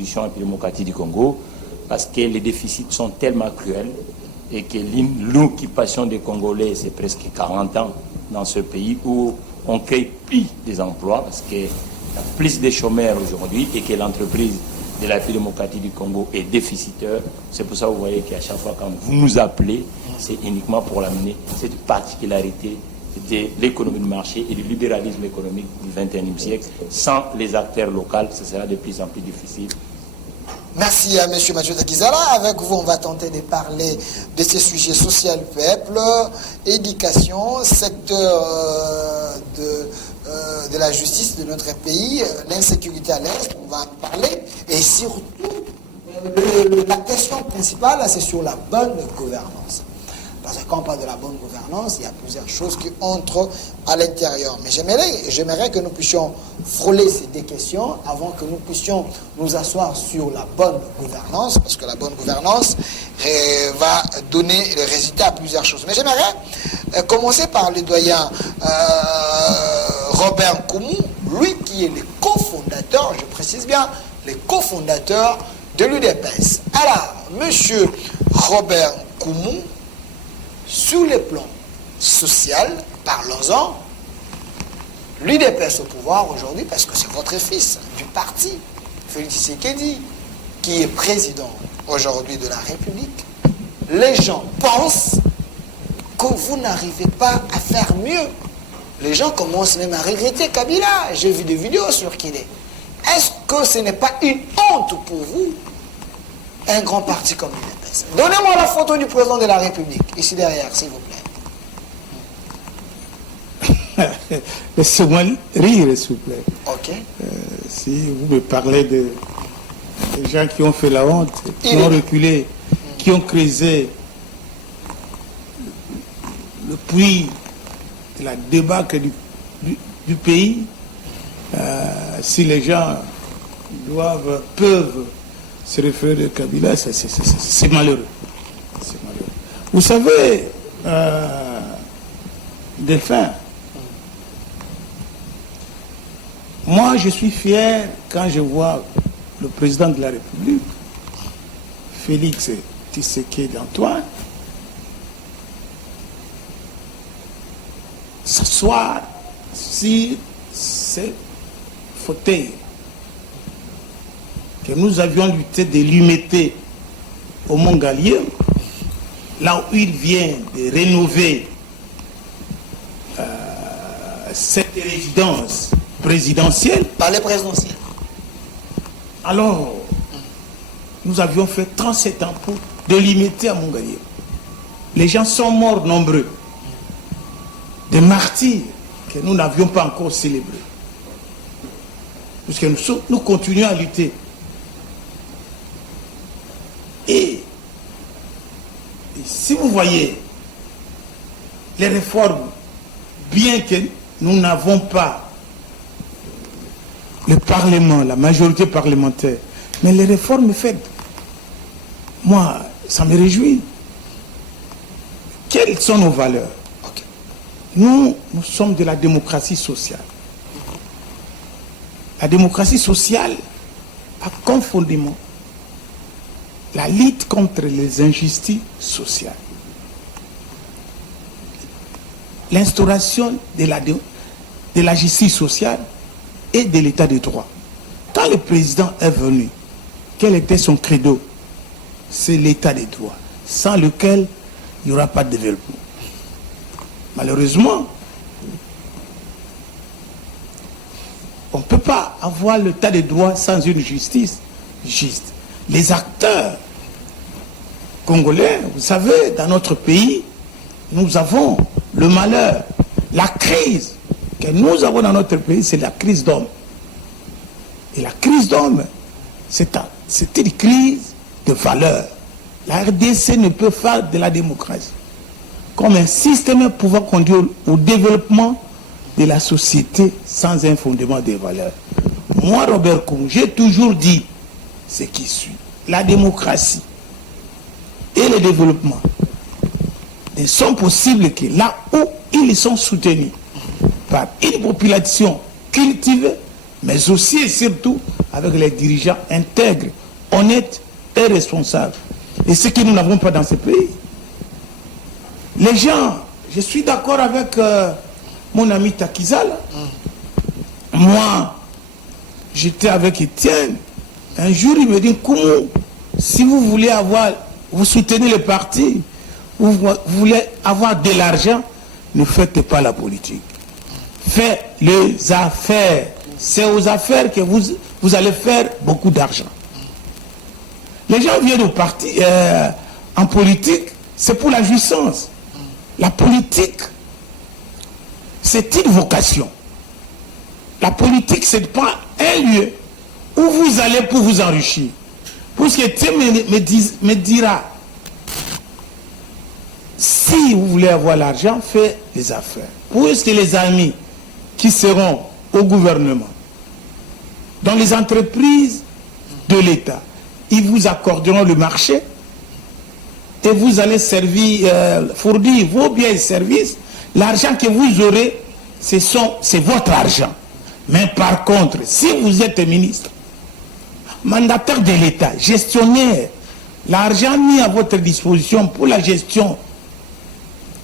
constitution démocratique du Congo, parce que les déficits sont tellement cruels et que l'occupation des Congolais, c'est presque 40 ans dans ce pays où on crée plus des emplois, parce qu'il y a plus de chômeurs aujourd'hui et que l'entreprise de la République démocratique du Congo est déficitaire. C'est pour ça que vous voyez qu'à chaque fois quand vous nous appelez, c'est uniquement pour l'amener cette particularité de l'économie de marché et du libéralisme économique du XXIe siècle. Sans les acteurs locaux, ce sera de plus en plus difficile. Merci à M. Mathieu Takizala. Avec vous, on va tenter de parler de ces sujets social, peuple, éducation, secteur de la justice de notre pays, l'insécurité à l'Est, on va en parler. Et surtout, la question principale, c'est sur la bonne gouvernance. Parce que quand on parle de la bonne gouvernance, il y a plusieurs choses qui entrent à l'intérieur. Mais j'aimerais que nous puissions frôler ces deux questions avant que nous puissions nous asseoir sur la bonne gouvernance, parce que la bonne gouvernance va donner le résultat à plusieurs choses. Mais j'aimerais commencer par le doyen Robert Koumou, lui qui est le cofondateur, je précise bien, le cofondateur de l'UDPS. Alors, monsieur Robert Koumou, sur le plan social, parlons-en, l'UDPS au pouvoir aujourd'hui, parce que c'est votre fils du parti, Félix Tshisekedi, qui est président aujourd'hui de la République, les gens pensent que vous n'arrivez pas à faire mieux. Les gens commencent même à regretter Kabila. J'ai vu des vidéos sur Kidé. Est-ce que ce n'est pas une honte pour vous, un grand parti comme l'UDPS? Donnez-moi la photo du président de la République, ici derrière, s'il vous plaît. Laissez-moi rire, s'il vous plaît. Ok. Si vous me parlez des gens qui ont fait la honte, qui ont reculé, qui ont creusé le puits de la débâcle du pays, si les gens peuvent se référer de Kabila, c'est malheureux. C'est malheureux. Vous savez, Delphin, moi je suis fier quand je vois le président de la République, Félix Tshisekedi Antoine, s'asseoir sur ces fauteuils que nous avions lutté de l'humidité au Mont Galier, là où il vient de rénover cette résidence présidentielle. Palais présidentiel. Alors, nous avions fait 37 ans pour délimiter à Montgalier. Les gens sont morts nombreux. Des martyrs que nous n'avions pas encore célébrés. Puisque nous continuons à lutter. Et si vous voyez les réformes, bien que nous n'avons pas le Parlement, la majorité parlementaire, mais les réformes faites, moi, ça me réjouit. Quelles sont nos valeurs? Nous sommes de la démocratie sociale. La démocratie sociale a comme fondement la lutte contre les injustices sociales. L'instauration de la justice sociale et de l'état de droit. Quand le président est venu, quel était son credo? C'est l'état de droit, sans lequel il n'y aura pas de développement. Malheureusement, on ne peut pas avoir l'état de droit sans une justice juste. Les acteurs congolais, vous savez, dans notre pays, nous avons le malheur, la crise que nous avons dans notre pays, c'est la crise d'homme. Et la crise d'homme, c'est une crise de valeur. La RDC ne peut faire de la démocratie comme un système pouvant conduire au développement de la société sans un fondement des valeurs. Moi, Robert Koumou, j'ai toujours dit ce qui suit. La démocratie et le développement ne sont possibles que là où ils sont soutenus par une population cultivée, mais aussi et surtout avec les dirigeants intègres, honnêtes et responsables. Et ce que nous n'avons pas dans ce pays. Les gens, je suis d'accord avec mon ami Takizala. Moi, j'étais avec Étienne. Un jour, il me dit, comment, si vous voulez avoir, vous soutenez le parti, vous voulez avoir de l'argent, ne faites pas la politique. Faites les affaires. C'est aux affaires que vous allez faire beaucoup d'argent. Les gens viennent au parti, en politique, c'est pour la jouissance. La politique, c'est une vocation. La politique, ce n'est pas un lieu où vous allez pour vous enrichir. Puisque Dieu me dira, si vous voulez avoir l'argent, faites les affaires. Puisque les amis qui seront au gouvernement, dans les entreprises de l'État, ils vous accorderont le marché et vous allez fournir vos biens et services. L'argent que vous aurez, c'est votre argent. Mais par contre, si vous êtes ministre, mandataire de l'État, gestionnaire, l'argent mis à votre disposition pour la gestion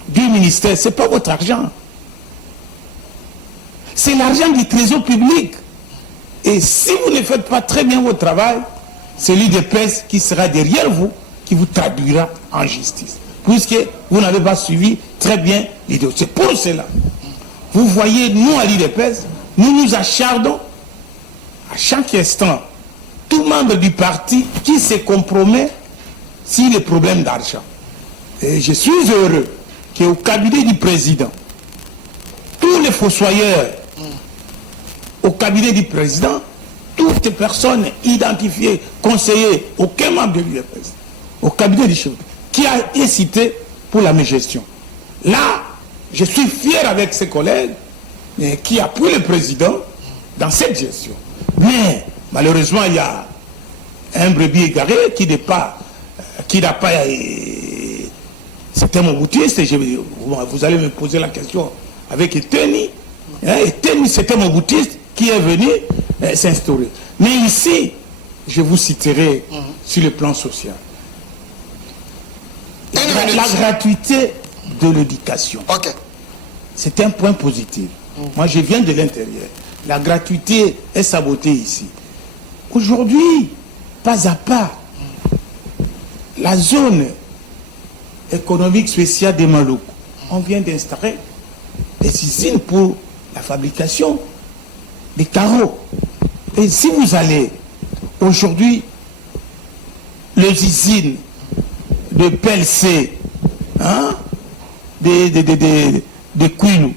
du ministère, ce n'est pas votre argent. C'est l'argent du trésor public. Et si vous ne faites pas très bien votre travail, c'est l'UDPS qui sera derrière vous, qui vous traduira en justice. Puisque vous n'avez pas suivi très bien l'idée. C'est pour cela. Vous voyez, nous à l'UDPS, nous nous acharnons à chaque instant. Tout membre du parti qui se compromet sur les problèmes d'argent. Et je suis heureux qu'au cabinet du président, tous les fossoyeurs au cabinet du président, toutes les personnes identifiées, conseillées, aucun membre de l'UDPS, au cabinet du chef, qui a été cité pour la gestion. Là, je suis fier avec ses collègues qui appuient le président dans cette gestion. Mais, malheureusement, il y a un brebis égaré qui n'a pas... C'était mon boutiste, vous allez me poser la question avec Eteni. Eteni, c'était mon boutiste qui est venu s'instaurer. Mais ici, je vous citerai sur le plan social. La gratuité de l'éducation. Ok. C'est un point positif. Moi, je viens de l'intérieur. La gratuité est sabotée ici. Aujourd'hui, pas à pas, la zone économique spéciale des Maloukou, on vient d'installer des usines pour la fabrication des carreaux. Et si vous allez aujourd'hui, les usines de PLC, de Kouilou,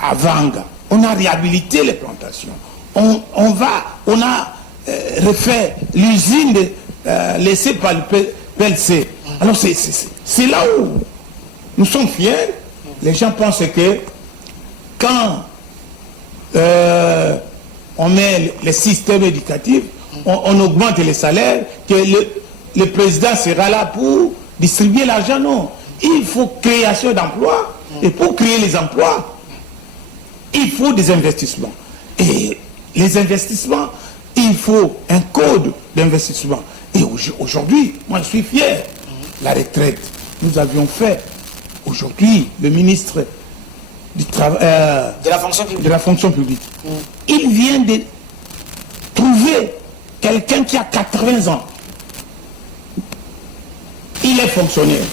à Vanga, on a réhabilité les plantations. On a refait l'usine laissée par le PLC. Alors c'est là où nous sommes fiers. Les gens pensent que quand on met le système éducatif, on augmente les salaires, que le président sera là pour distribuer l'argent. Non. Il faut création d'emplois. Et pour créer les emplois, il faut des investissements. Et les investissements, il faut un code d'investissement. Et aujourd'hui, moi je suis fier. La retraite, nous avions fait. Aujourd'hui, le ministre du travail, de la fonction publique, il vient de trouver quelqu'un qui a 80 ans. Il est fonctionnaire.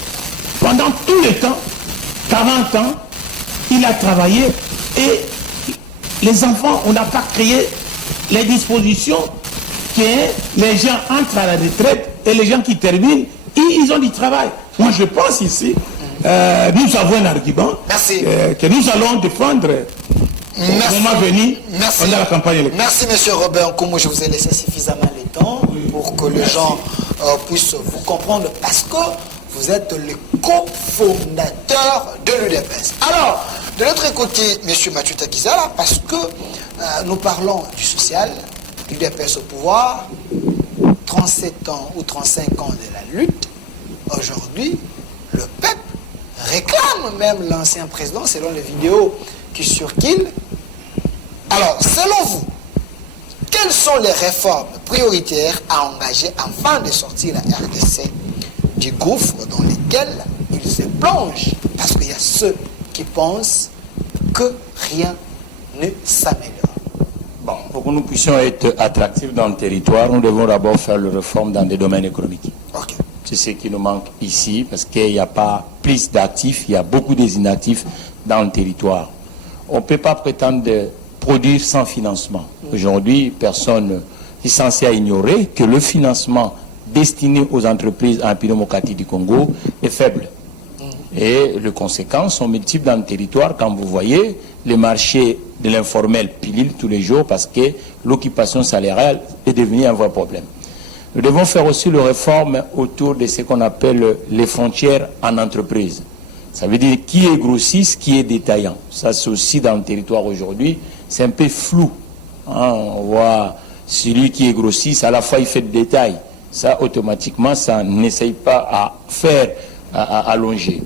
Pendant tout le temps, 40 ans, il a travaillé et les enfants, on n'a pas créé les dispositions que les gens entrent à la retraite et les gens qui terminent, ils ont du travail. Moi, je pense ici, nous avons un argument que nous allons défendre au moment venu pendant la campagne électorale. Merci, M. Robert Nkoumou. Je vous ai laissé suffisamment le temps pour que les gens puissent vous comprendre parce que vous êtes le cofondateur de l'UDPS. Alors, de l'autre côté, M. Mathieu Takizala, parce que nous parlons du social, l'UDPS au pouvoir, 37 ans ou 35 ans de la lutte, aujourd'hui, le peuple réclame même l'ancien président, selon les vidéos qui circulent. Alors, selon vous, quelles sont les réformes prioritaires à engager afin de sortir la RDC du gouffre dans lequel il se plonge? Parce qu'il y a ceux qui pensent que rien ne s'améliore. Bon, pour que nous puissions être attractifs dans le territoire, nous devons d'abord faire les réformes dans des domaines économiques. Ok. C'est ce qui nous manque ici, parce qu'il n'y a pas plus d'actifs, il y a beaucoup des inactifs dans le territoire. On ne peut pas prétendre de produire sans financement. Aujourd'hui, personne n'est censé ignorer que le financement destiné aux entreprises en République démocratique du Congo est faible. Et les conséquences sont multiples dans le territoire. Quand vous voyez, le marché de l'informel pilule tous les jours parce que l'occupation salariale est devenue un vrai problème. Nous devons faire aussi les réformes autour de ce qu'on appelle les frontières en entreprise. Ça veut dire qui est grossiste, qui est détaillant. Ça, c'est aussi dans le territoire aujourd'hui, c'est un peu flou. On voit celui qui est grossiste, à la fois il fait de détail. Ça, automatiquement, ça n'essaye pas à faire, à allonger.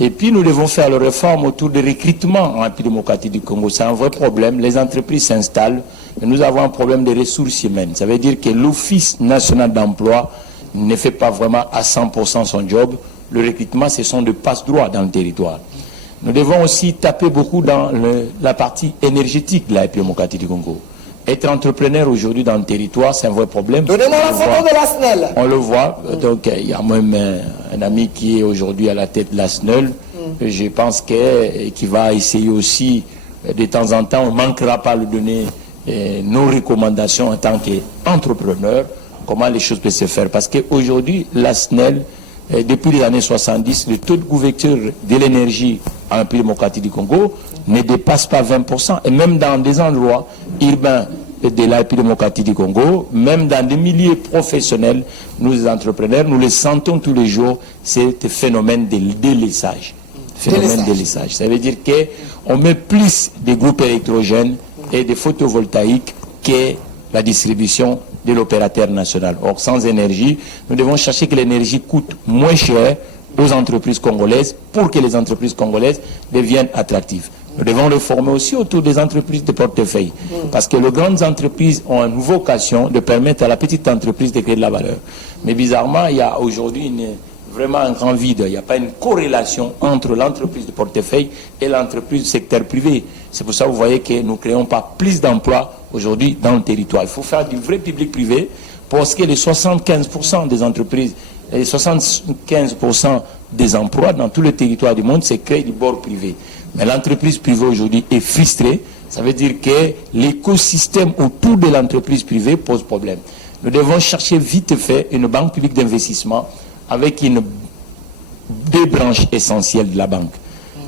Et puis, nous devons faire les réformes autour du recrutement en République démocratique du Congo. C'est un vrai problème. Les entreprises s'installent, mais nous avons un problème de ressources humaines. Ça veut dire que l'Office national d'emploi ne fait pas vraiment à 100% son job. Le recrutement, ce sont des passe-droits dans le territoire. Nous devons aussi taper beaucoup dans la partie énergétique de la République démocratique du Congo. Être entrepreneur aujourd'hui dans le territoire, c'est un vrai problème. Donnez-moi la photo de la SNEL. On le voit. Donc, il y a même un ami qui est aujourd'hui à la tête de la SNEL. Je pense qu'il va essayer aussi, de temps en temps, on ne manquera pas de donner nos recommandations en tant qu'entrepreneur, comment les choses peuvent se faire. Parce qu'aujourd'hui, la SNEL, depuis les années 70, le taux de couverture de l'énergie en République démocratique du Congo ne dépasse pas 20%. Et même dans des endroits urbains de la République démocratique du Congo, même dans des milieux professionnels, nous les entrepreneurs, nous les sentons tous les jours, c'est un phénomène de délaissage. Phénomène de délaissage. Ça veut dire qu'on met plus de groupes électrogènes et de photovoltaïques que la distribution de l'opérateur national. Or, sans énergie, nous devons chercher que l'énergie coûte moins cher aux entreprises congolaises pour que les entreprises congolaises deviennent attractives. Nous devons le former aussi autour des entreprises de portefeuille. Parce que les grandes entreprises ont une vocation de permettre à la petite entreprise de créer de la valeur. Mais bizarrement, il y a aujourd'hui vraiment un grand vide. Il n'y a pas une corrélation entre l'entreprise de portefeuille et l'entreprise du secteur privé. C'est pour ça que vous voyez que nous ne créons pas plus d'emplois aujourd'hui dans le territoire. Il faut faire du vrai public-privé parce que les 75% des entreprises, les 75% des emplois dans tout le territoire du monde, c'est créé du bord privé. Mais l'entreprise privée aujourd'hui est frustrée. Ça veut dire que l'écosystème autour de l'entreprise privée pose problème. Nous devons chercher vite fait une banque publique d'investissement avec deux branches essentielles de la banque.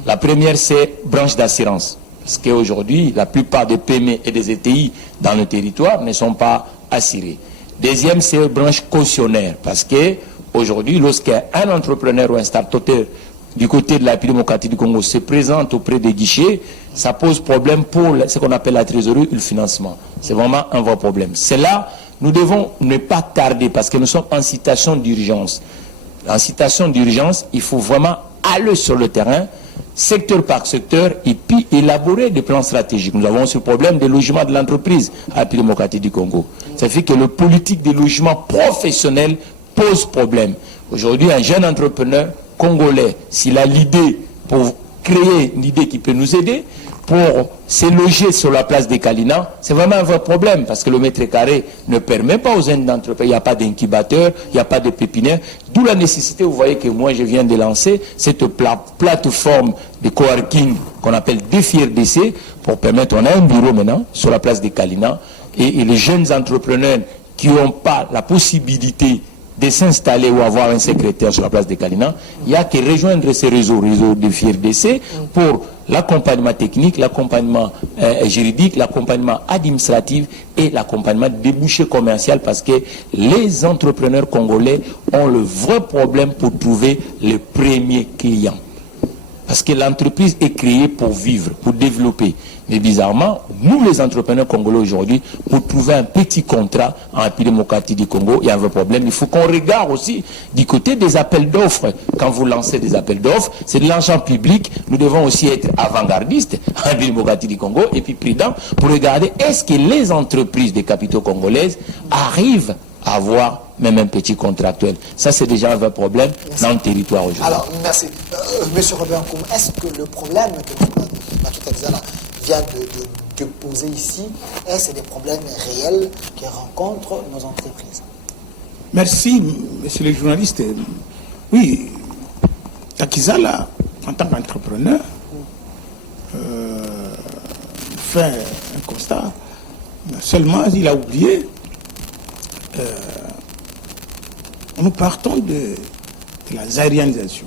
La première, c'est branche d'assurance. Parce qu'aujourd'hui, la plupart des PME et des ETI dans le territoire ne sont pas assurés. Deuxième, c'est branche cautionnaire. Parce qu'aujourd'hui, lorsqu'un entrepreneur ou un start-upper du côté de la République démocratique du Congo se présente auprès des guichets, ça pose problème pour ce qu'on appelle la trésorerie et le financement. C'est vraiment un vrai problème. C'est là, nous devons ne pas tarder parce que nous sommes en situation d'urgence. En situation d'urgence, il faut vraiment aller sur le terrain, secteur par secteur, et puis élaborer des plans stratégiques. Nous avons ce problème des logements de l'entreprise à la République démocratique du Congo. Ça fait que le politique des logements professionnels pose problème. Aujourd'hui, un jeune entrepreneur congolais, s'il a l'idée pour créer une idée qui peut nous aider, pour se loger sur la place des Kalina, c'est vraiment un vrai problème parce que le mètre carré ne permet pas aux jeunes d'entreprise, il n'y a pas d'incubateur, il n'y a pas de pépinière. D'où la nécessité, vous voyez que moi je viens de lancer cette plateforme de coworking qu'on appelle Défi RDC pour permettre, on a un bureau maintenant sur la place des Kalina et les jeunes entrepreneurs qui n'ont pas la possibilité de s'installer ou avoir un secrétaire sur la place des Kalina, il n'y a que rejoindre ces réseaux de FIRDC pour l'accompagnement technique, l'accompagnement juridique, l'accompagnement administratif et l'accompagnement débouché commercial parce que les entrepreneurs congolais ont le vrai problème pour trouver les premiers clients. Parce que l'entreprise est créée pour vivre, pour développer. Mais bizarrement, nous les entrepreneurs congolais aujourd'hui, pour trouver un petit contrat en République démocratique du Congo, il y a un vrai problème. Il faut qu'on regarde aussi du côté des appels d'offres. Quand vous lancez des appels d'offres, c'est de l'argent public. Nous devons aussi être avant-gardistes en République démocratique du Congo et puis prudents pour regarder est-ce que les entreprises des capitaux congolaises arrivent à avoir même un petit contractuel. Ça, c'est déjà un vrai problème dans le territoire aujourd'hui. Alors, merci. Monsieur Robert Nkoum, est-ce que le problème que Matou Adzala vient de poser ici, est-ce que des problèmes réels que rencontrent nos entreprises? Merci, monsieur le journaliste. Oui, Takizala, en tant qu'entrepreneur, fait un constat. Seulement, il a oublié. Nous partons de la zaïrianisation.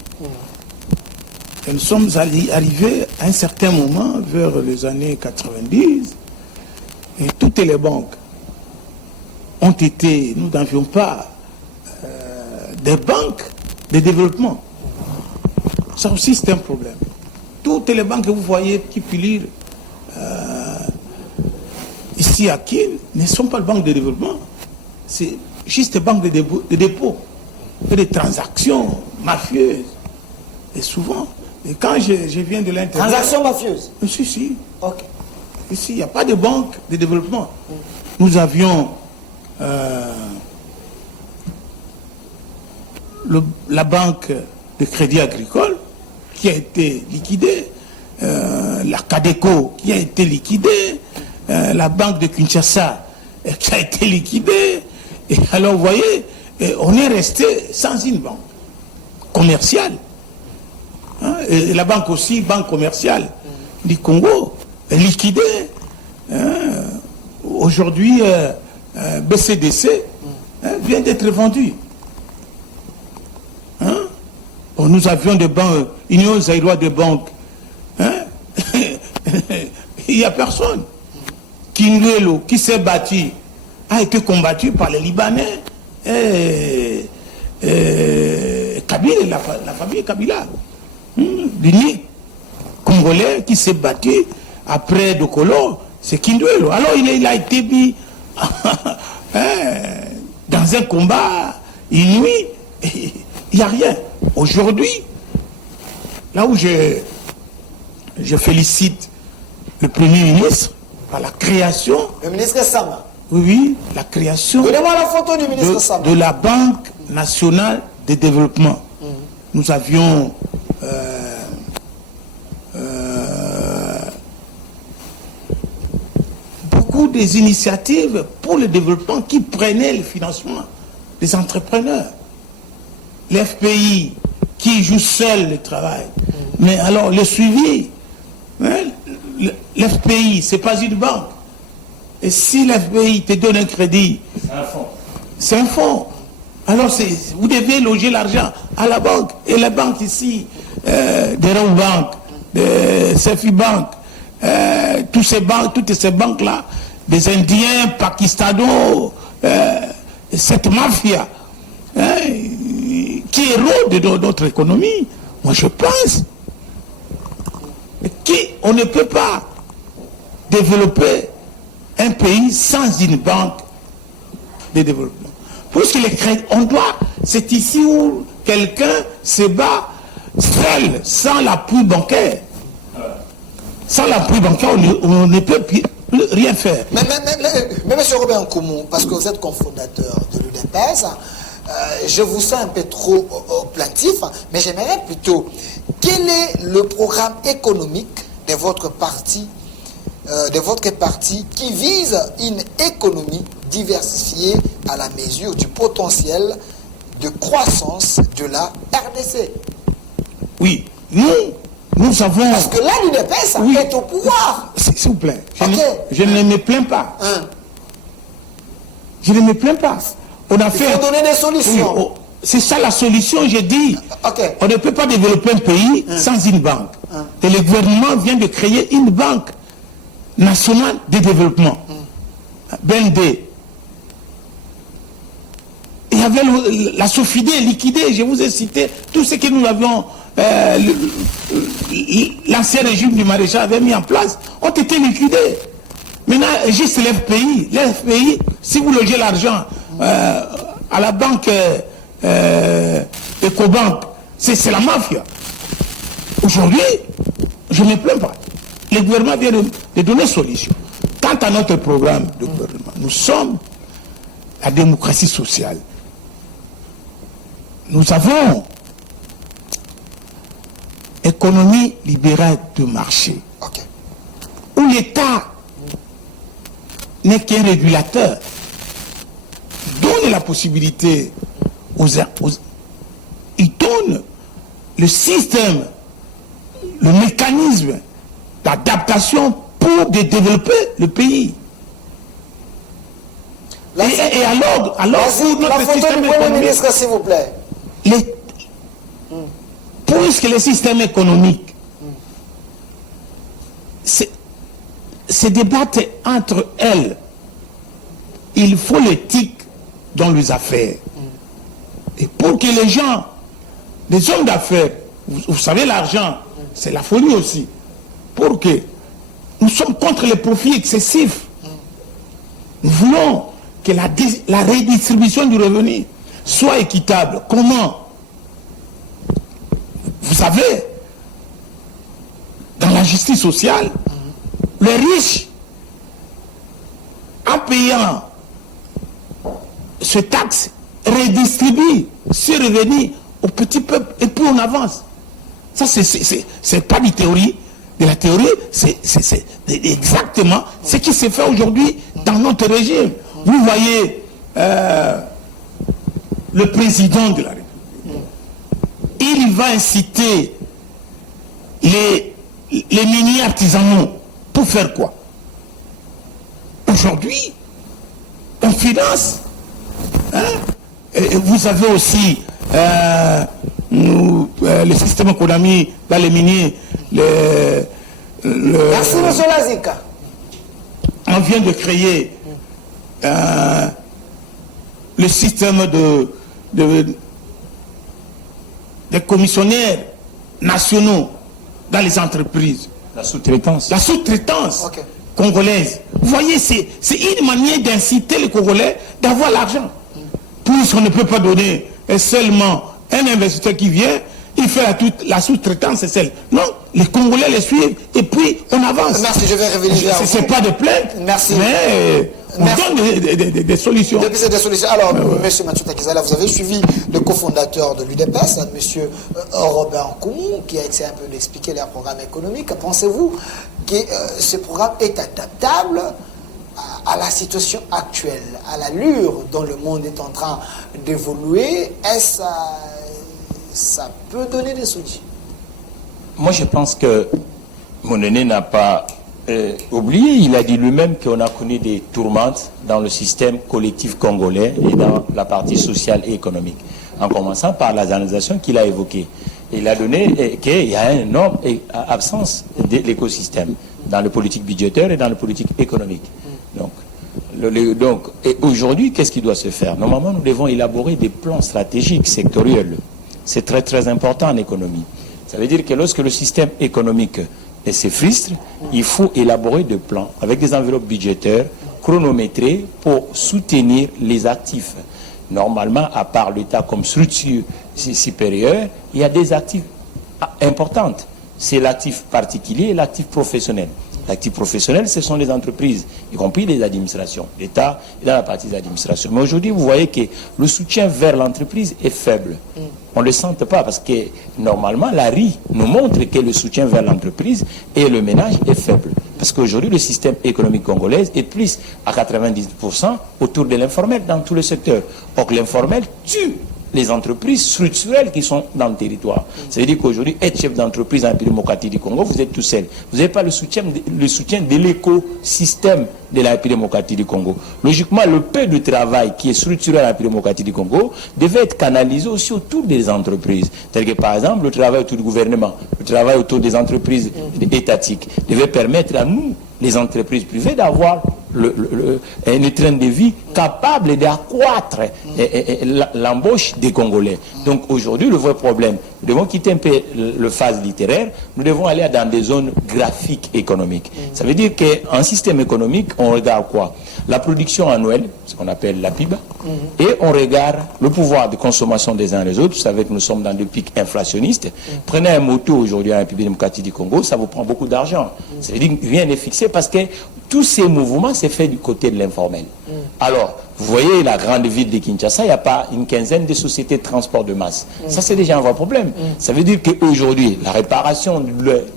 Et nous sommes arrivés à un certain moment, vers les années 90, et toutes les banques ont été, nous n'avions pas des banques de développement. Ça aussi, c'est un problème. Toutes les banques que vous voyez qui pilirent ici à Kin ne sont pas des banques de développement. C'est juste des banques de dépôt, des transactions mafieuses. Et souvent, et quand je viens de l'intérieur... Transactions mafieuses? Si. Ok. Ici, il n'y a pas de banque de développement. Nous avions la banque de crédit agricole qui a été liquidée, la Cadeco qui a été liquidée, la banque de Kinshasa qui a été liquidée. Et alors, vous voyez, on est resté sans une banque commerciale. Hein, et la banque aussi, banque commerciale du Congo, liquidée. Hein, aujourd'hui, BCDC vient d'être vendu. Hein? Bon, nous avions des banques, Union zaïroise de banques. Hein? Il n'y a personne. Kinguelo, qui s'est battu, a été combattu par les Libanais et Kabila, la famille Kabila. L'unique Congolais qui s'est battu après Dokolo, c'est Kinduelo. Alors il a été mis dans un combat inouï. Il n'y a rien. Aujourd'hui, là où je félicite le Premier ministre par la création... Le ministre Sama. Oui, la création... Donnez-moi la photo du ministre Sama. De la Banque nationale de développement. Nous avions... beaucoup des initiatives pour le développement qui prenaient le financement des entrepreneurs. L'FPI qui joue seul le travail. Mais alors le suivi, hein, l'FPI, c'est pas une banque. Et si l'FPI te donne un crédit, C'est un fonds. c'est un fonds. Alors vous devez loger l'argent à la banque. Et la banque ici, des Bank, de Sefi Bank, toutes ces banques-là, des Indiens, Pakistanos, cette mafia hein, qui érode notre économie, moi je pense qu'on ne peut pas développer un pays sans une banque de développement. Puisque les crédits, c'est ici où quelqu'un se bat seul, sans l'appui bancaire. Sans l'appui bancaire, on ne peut rien faire. Mais M. Robert Nkoum, parce que vous êtes cofondateur de l'UDPS, je vous sens un peu trop plaintif, mais j'aimerais plutôt, quel est le programme économique de votre parti qui vise une économie diversifiée à la mesure du potentiel de croissance de la RDC? Oui, nous avons... Parce que là, l'UDPS est au pouvoir. S'il vous plaît, je Okay. ne me plains pas. Hein? Je ne me plains pas. On a fait... Il faut donner des solutions. Oui, c'est ça la solution, j'ai dit. Ok. On ne peut pas développer un pays sans une banque. Et le gouvernement vient de créer une banque nationale de développement. BND. Il y avait la Sofidé liquidée, je vous ai cité tout ce que nous avions l'ancien régime du maréchal avait mis en place ont été liquidés. Maintenant, juste l'FPI, si vous logez l'argent à la banque Ecobank, c'est la mafia. Aujourd'hui, je ne me plains pas. Le gouvernement vient de donner solution. Quant à notre programme de gouvernement, nous sommes la démocratie sociale. Nous avons économie libérale de marché, où l'État n'est qu'un régulateur, donne la possibilité il donne le système, le mécanisme d'adaptation pour développer le pays. Et alors la photo du Premier ministre, s'il vous plaît. Puisque le système économique se débattent entre elles, il faut l'éthique dans les affaires. Et pour que les gens, les hommes d'affaires, vous savez, l'argent, c'est la folie aussi. Pour que nous sommes contre les profits excessifs. Nous voulons que la redistribution du revenu soit équitable. Comment? Vous savez, dans la justice sociale, les riches, en payant ce taxe, redistribuent ce revenu au petit peuple et puis on avance. Ça, c'est pas de théorie. De la théorie, c'est exactement ce qui se fait aujourd'hui dans notre régime. Vous voyez le président de la République. Il va inciter les mini artisanaux pour faire quoi? Aujourd'hui, on finance. Et vous avez aussi le système économique dans les miniers. Merci, M. Lazika. On vient de créer le système des commissionnaires nationaux dans les entreprises. La sous-traitance. La sous-traitance congolaise. Vous voyez, c'est une manière d'inciter les Congolais d'avoir l'argent. Puisqu'on ne peut pas donner seulement un investisseur qui vient, il fait la sous-traitance, c'est celle. Non, les Congolais les suivent et puis on avance. Merci, je vais revenir vers vous. C'est pas de plainte, merci. Mais on donne des solutions. Depuis, c'est des solutions. Alors, M. Mathieu Takizala, vous avez suivi le cofondateur de l'UDPS, M. Robert Nkoumou, qui a essayé un peu d'expliquer leur programme économique. Pensez-vous que ce programme est adaptable à la situation actuelle, à l'allure dont le monde est en train d'évoluer? Est-ce ça peut donner des solutions? Moi, je pense que Monene n'a pas oublié. Il a dit lui-même qu'on a connu des tourmentes dans le système collectif congolais et dans la partie sociale et économique, en commençant par la organisation qu'il a évoquée. Il a donné qu'il y a une énorme absence de l'écosystème dans le politique budgétaire et dans le politique économique. Donc, et aujourd'hui, qu'est-ce qui doit se faire? Normalement, nous devons élaborer des plans stratégiques sectoriels. C'est très très important en économie. Ça veut dire que lorsque le système économique se frustre, il faut élaborer des plans avec des enveloppes budgétaires chronométrées pour soutenir les actifs. Normalement, à part l'État comme structure supérieure, il y a des actifs importantes. C'est l'actif particulier et l'actif professionnel. L'actif professionnel, ce sont les entreprises, y compris les administrations. L'État est dans la partie des administrations. Mais aujourd'hui, vous voyez que le soutien vers l'entreprise est faible. On ne le sent pas parce que normalement, la RI nous montre que le soutien vers l'entreprise et le ménage est faible. Parce qu'aujourd'hui, le système économique congolais est plus à 90% autour de l'informel dans tous les secteurs. Or, l'informel tue les entreprises structurelles qui sont dans le territoire. Ça veut dire qu'aujourd'hui, être chef d'entreprise dans le pays démocratique du Congo, vous êtes tout seul. Vous n'avez pas le soutien de l'écosystème de la République démocratique du Congo. Logiquement, le peu de travail qui est structuré dans la République démocratique du Congo devait être canalisé aussi autour des entreprises. Tel que, par exemple, le travail autour du gouvernement, le travail autour des entreprises étatiques devait permettre à nous, les entreprises privées, d'avoir un train de vie capable d'accroître l'embauche des Congolais. Donc aujourd'hui, le vrai problème, nous devons quitter un peu le phase littéraire, nous devons aller dans des zones graphiques économiques. Ça veut dire qu'en système économique, on regarde quoi? La production annuelle, ce qu'on appelle la PIB, et on regarde le pouvoir de consommation des uns et des autres. Vous savez que nous sommes dans des pics inflationnistes. Prenez un moto aujourd'hui en République démocratique du Congo, ça vous prend beaucoup d'argent. Ça veut dire que rien n'est fixé parce que tous ces mouvements s'est fait du côté de l'informel. Alors, vous voyez la grande ville de Kinshasa, il n'y a pas une quinzaine de sociétés de transport de masse. Ça, c'est déjà un vrai problème. Ça veut dire qu'aujourd'hui, la réparation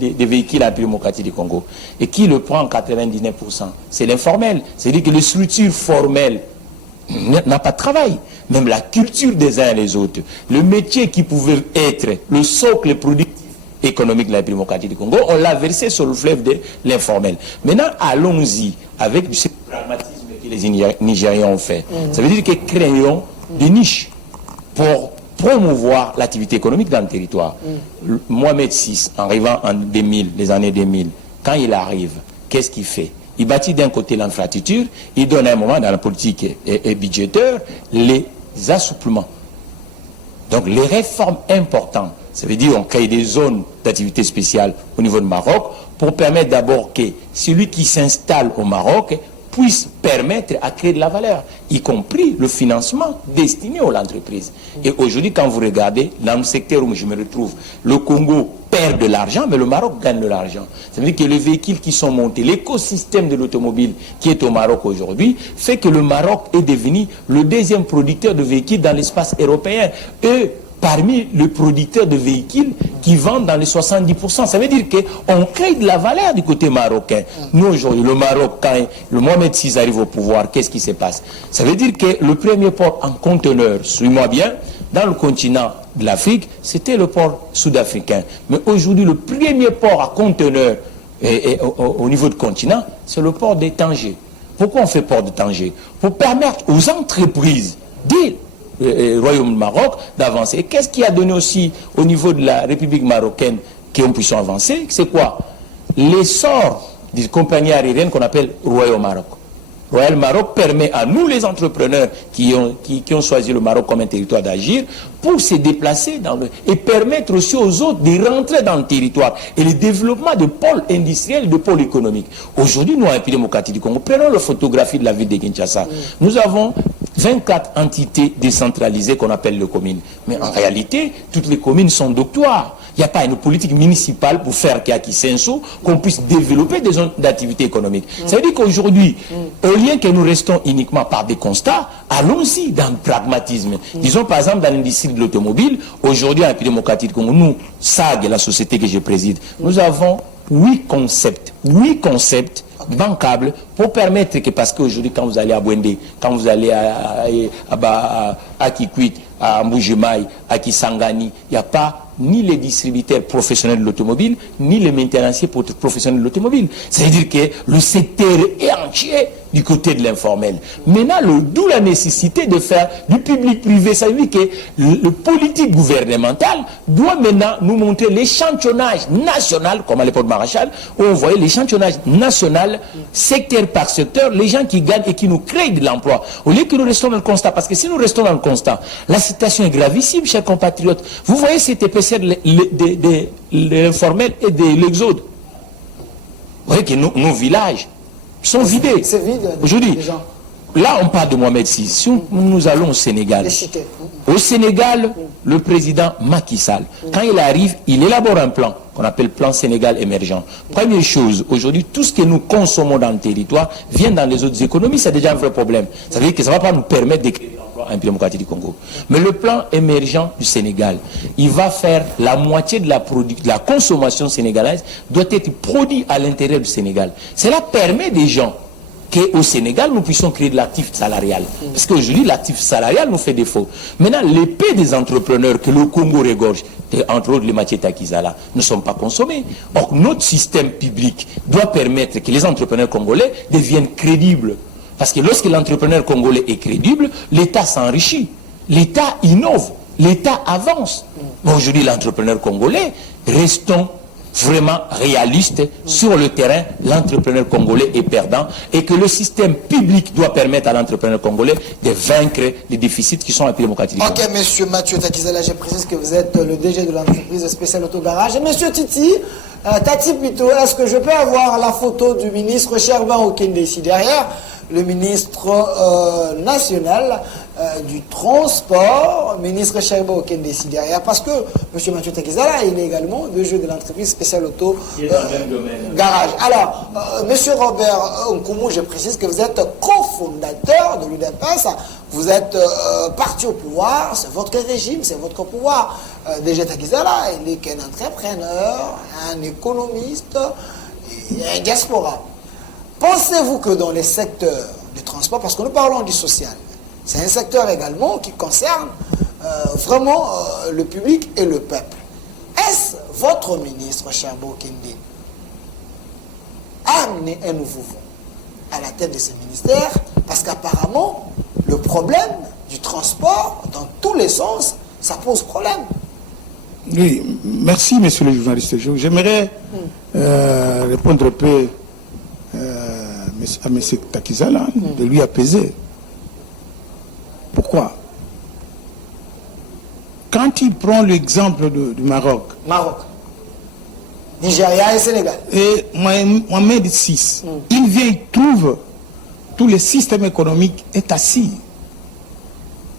des véhicules en République démocratique du Congo, et qui le prend 99%, c'est l'informel. C'est-à-dire que les structures formelles n'a pas de travail. Même la culture des uns et des autres, le métier qui pouvait être le socle productif économique de la République démocratique du Congo, on l'a versé sur le fleuve de l'informel. Maintenant, allons-y avec ce pragmatisme que les Nigériens ont fait. Ça veut dire que créons des niches pour promouvoir l'activité économique dans le territoire. Mohamed VI, en arrivant en 2000, les années 2000, quand il arrive, qu'est-ce qu'il fait? Il bâtit d'un côté l'infrastructure, il donne à un moment dans la politique et budgétaire les assouplements. Donc les réformes importantes, ça veut dire qu'on crée des zones d'activité spéciale au niveau du Maroc pour permettre d'abord que celui qui s'installe au Maroc puisse permettre à créer de la valeur, y compris le financement destiné aux entreprises. Et aujourd'hui, quand vous regardez, dans le secteur où je me retrouve, le Congo perd de l'argent, mais le Maroc gagne de l'argent. Ça veut dire que les véhicules qui sont montés, l'écosystème de l'automobile qui est au Maroc aujourd'hui, fait que le Maroc est devenu le deuxième producteur de véhicules dans l'espace européen. Et parmi les producteurs de véhicules qui vendent dans les 70%. Ça veut dire qu'on crée de la valeur du côté marocain. Nous, aujourd'hui, le Maroc, quand le Mohamed VI arrive au pouvoir, qu'est-ce qui se passe? Ça veut dire que le premier port en conteneur, suis-moi bien, dans le continent de l'Afrique, c'était le port sud-africain. Mais aujourd'hui, le premier port à conteneur au niveau du continent, c'est le port de Tanger. Pourquoi on fait port de Tanger? Pour permettre aux entreprises Royaume du Maroc d'avancer. Et qu'est-ce qui a donné aussi au niveau de la République marocaine qu'on puisse avancer? C'est quoi? L'essor des compagnies aériennes qu'on appelle Royal Maroc. Royal Maroc permet à nous les entrepreneurs qui ont choisi le Maroc comme un territoire d'agir pour se déplacer et permettre aussi aux autres de rentrer dans le territoire et le développement de pôles industriels, de pôles économiques. Aujourd'hui, nous, en République démocratique du Congo, prenons la photographie de la ville de Kinshasa. Nous avons 24 entités décentralisées qu'on appelle les communes. Mais en réalité, toutes les communes sont doctoires. Il n'y a pas une politique municipale pour faire qu'on puisse développer des zones d'activité économique. Ça veut dire qu'aujourd'hui, au lieu que nous restons uniquement par des constats, allons-y dans le pragmatisme. Disons par exemple dans l'industrie de l'automobile, aujourd'hui en République démocratique du Congo, nous, SAG, la société que je préside, nous avons 8 concepts bancables pour permettre que, parce qu'aujourd'hui quand vous allez à Bwende, quand vous allez à Kikwit, à Mbujimaï, à Kisangani, il n'y a pas ni les distributeurs professionnels de l'automobile, ni les maintenanciers professionnels de l'automobile. C'est-à-dire que le secteur est entier du côté de l'informel. Maintenant, d'où la nécessité de faire du public-privé. Ça veut dire que le politique gouvernemental doit maintenant nous montrer l'échantillonnage national, comme à l'époque de Maréchal, où on voyait l'échantillonnage national, secteur par secteur, les gens qui gagnent et qui nous créent de l'emploi. Au lieu que nous restons dans le constat, parce que si nous restons dans le constat, la situation est gravissime, chers compatriotes. Vous voyez cette épaisseur de l'informel et de l'exode. Vous voyez que nos villages sont vidés. C'est vide. Aujourd'hui, là on parle de Mohamed VI. Si nous allons au Sénégal, le président Macky Sall, quand il arrive, il élabore un plan qu'on appelle plan Sénégal émergent. Première chose, aujourd'hui, tout ce que nous consommons dans le territoire vient dans les autres économies, c'est déjà un vrai problème. Ça veut dire que ça ne va pas nous permettre de créer l'emploi en République démocratique du Congo. Mais le plan émergent du Sénégal, il va faire la moitié de la consommation sénégalaise doit être produite à l'intérieur du Sénégal. Cela permet des gens qu'au Sénégal, nous puissions créer de l'actif salarial. Parce qu'aujourd'hui, l'actif salarial nous fait défaut. Maintenant, l'épée des entrepreneurs que le Congo regorge, entre autres les matières Takizala, ne sont pas consommées. Or, notre système public doit permettre que les entrepreneurs congolais deviennent crédibles. Parce que lorsque l'entrepreneur congolais est crédible, l'État s'enrichit, l'État innove, l'État avance. Mais aujourd'hui, l'entrepreneur congolais, restons vraiment réaliste. Sur le terrain, l'entrepreneur congolais est perdant et que le système public doit permettre à l'entrepreneur congolais de vaincre les déficits qui sont à démocratique. Ok, monsieur Mathieu Takizala, je précise que vous êtes le DG de l'entreprise spéciale Autogarage. Et monsieur Titi, Tati plutôt, est-ce que je peux avoir la photo du ministre Sherban Okende ici derrière, le ministre national du transport, ministre Sherban Okende ici derrière, parce que monsieur Mathieu Takizala, il est également DG de l'entreprise spéciale Autogarage. Alors, monsieur Robert Nkoumou, je précise que vous êtes cofondateur de l'UDPS, vous êtes parti au pouvoir, c'est votre régime, c'est votre pouvoir. DG Takizala, il est qu'un entrepreneur, un économiste et un diaspora. Pensez-vous que dans les secteurs du transport, parce que nous parlons du social, c'est un secteur également qui concerne vraiment le public et le peuple. Est-ce votre ministre Sherban Okende a amené un nouveau vent à la tête de ce ministère? Parce qu'apparemment, le problème du transport, dans tous les sens, ça pose problème. Oui, merci, monsieur le journaliste. J'aimerais répondre un peu à M. Takizala, de lui apaiser. Pourquoi? Quand il prend l'exemple du Maroc, Nigeria et Sénégal, et Mohamed VI, il vient, il trouve tout le système économique est assis.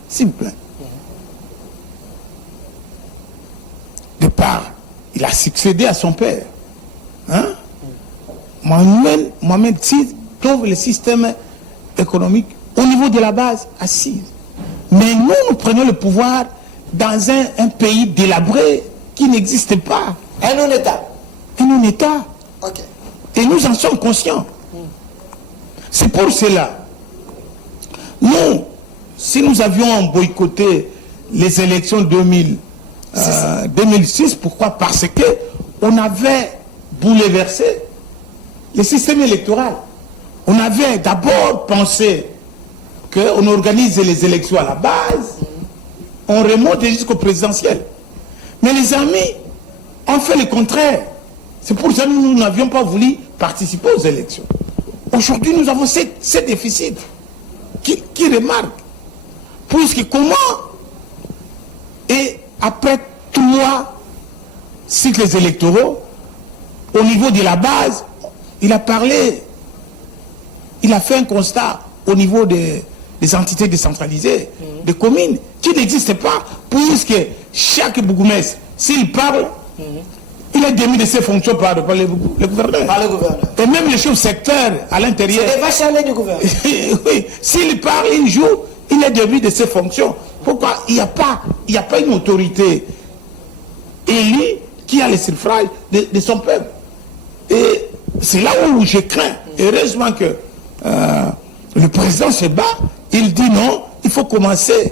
S'il vous plaît. De part, il a succédé à son père. Hein? Mohamed VI trouve le système économique au niveau de la base assis. Mais nous prenons le pouvoir dans un pays délabré qui n'existe pas. Un non-État. Un non-État. Ok. Et nous en sommes conscients. C'est pour cela. Nous, si nous avions boycotté les élections 2006, pourquoi? Parce que on avait bouleversé le système électoral. On avait d'abord pensé qu'on organise les élections à la base, on remonte jusqu'au présidentiel. Mais les amis ont fait le contraire. C'est pour ça que nous n'avions pas voulu participer aux élections. Aujourd'hui, nous avons ces déficits qui remarquent. Puisque comment, et après 3 cycles électoraux, au niveau de la base, il a parlé, il a fait un constat au niveau des entités décentralisées, des communes, qui n'existent pas, puisque chaque bourgmestre, s'il parle, il est démis de ses fonctions par le gouverneur. Par le gouverneur. Et même le chef secteur à l'intérieur. C'est les vaches à lait du gouverneur. Oui, s'il parle, il joue, il est démis de ses fonctions. Pourquoi? Il n'y a pas une autorité élue qui a le suffrage de son peuple. Et c'est là où je crains. Heureusement que le président se bat, il dit non, il faut commencer.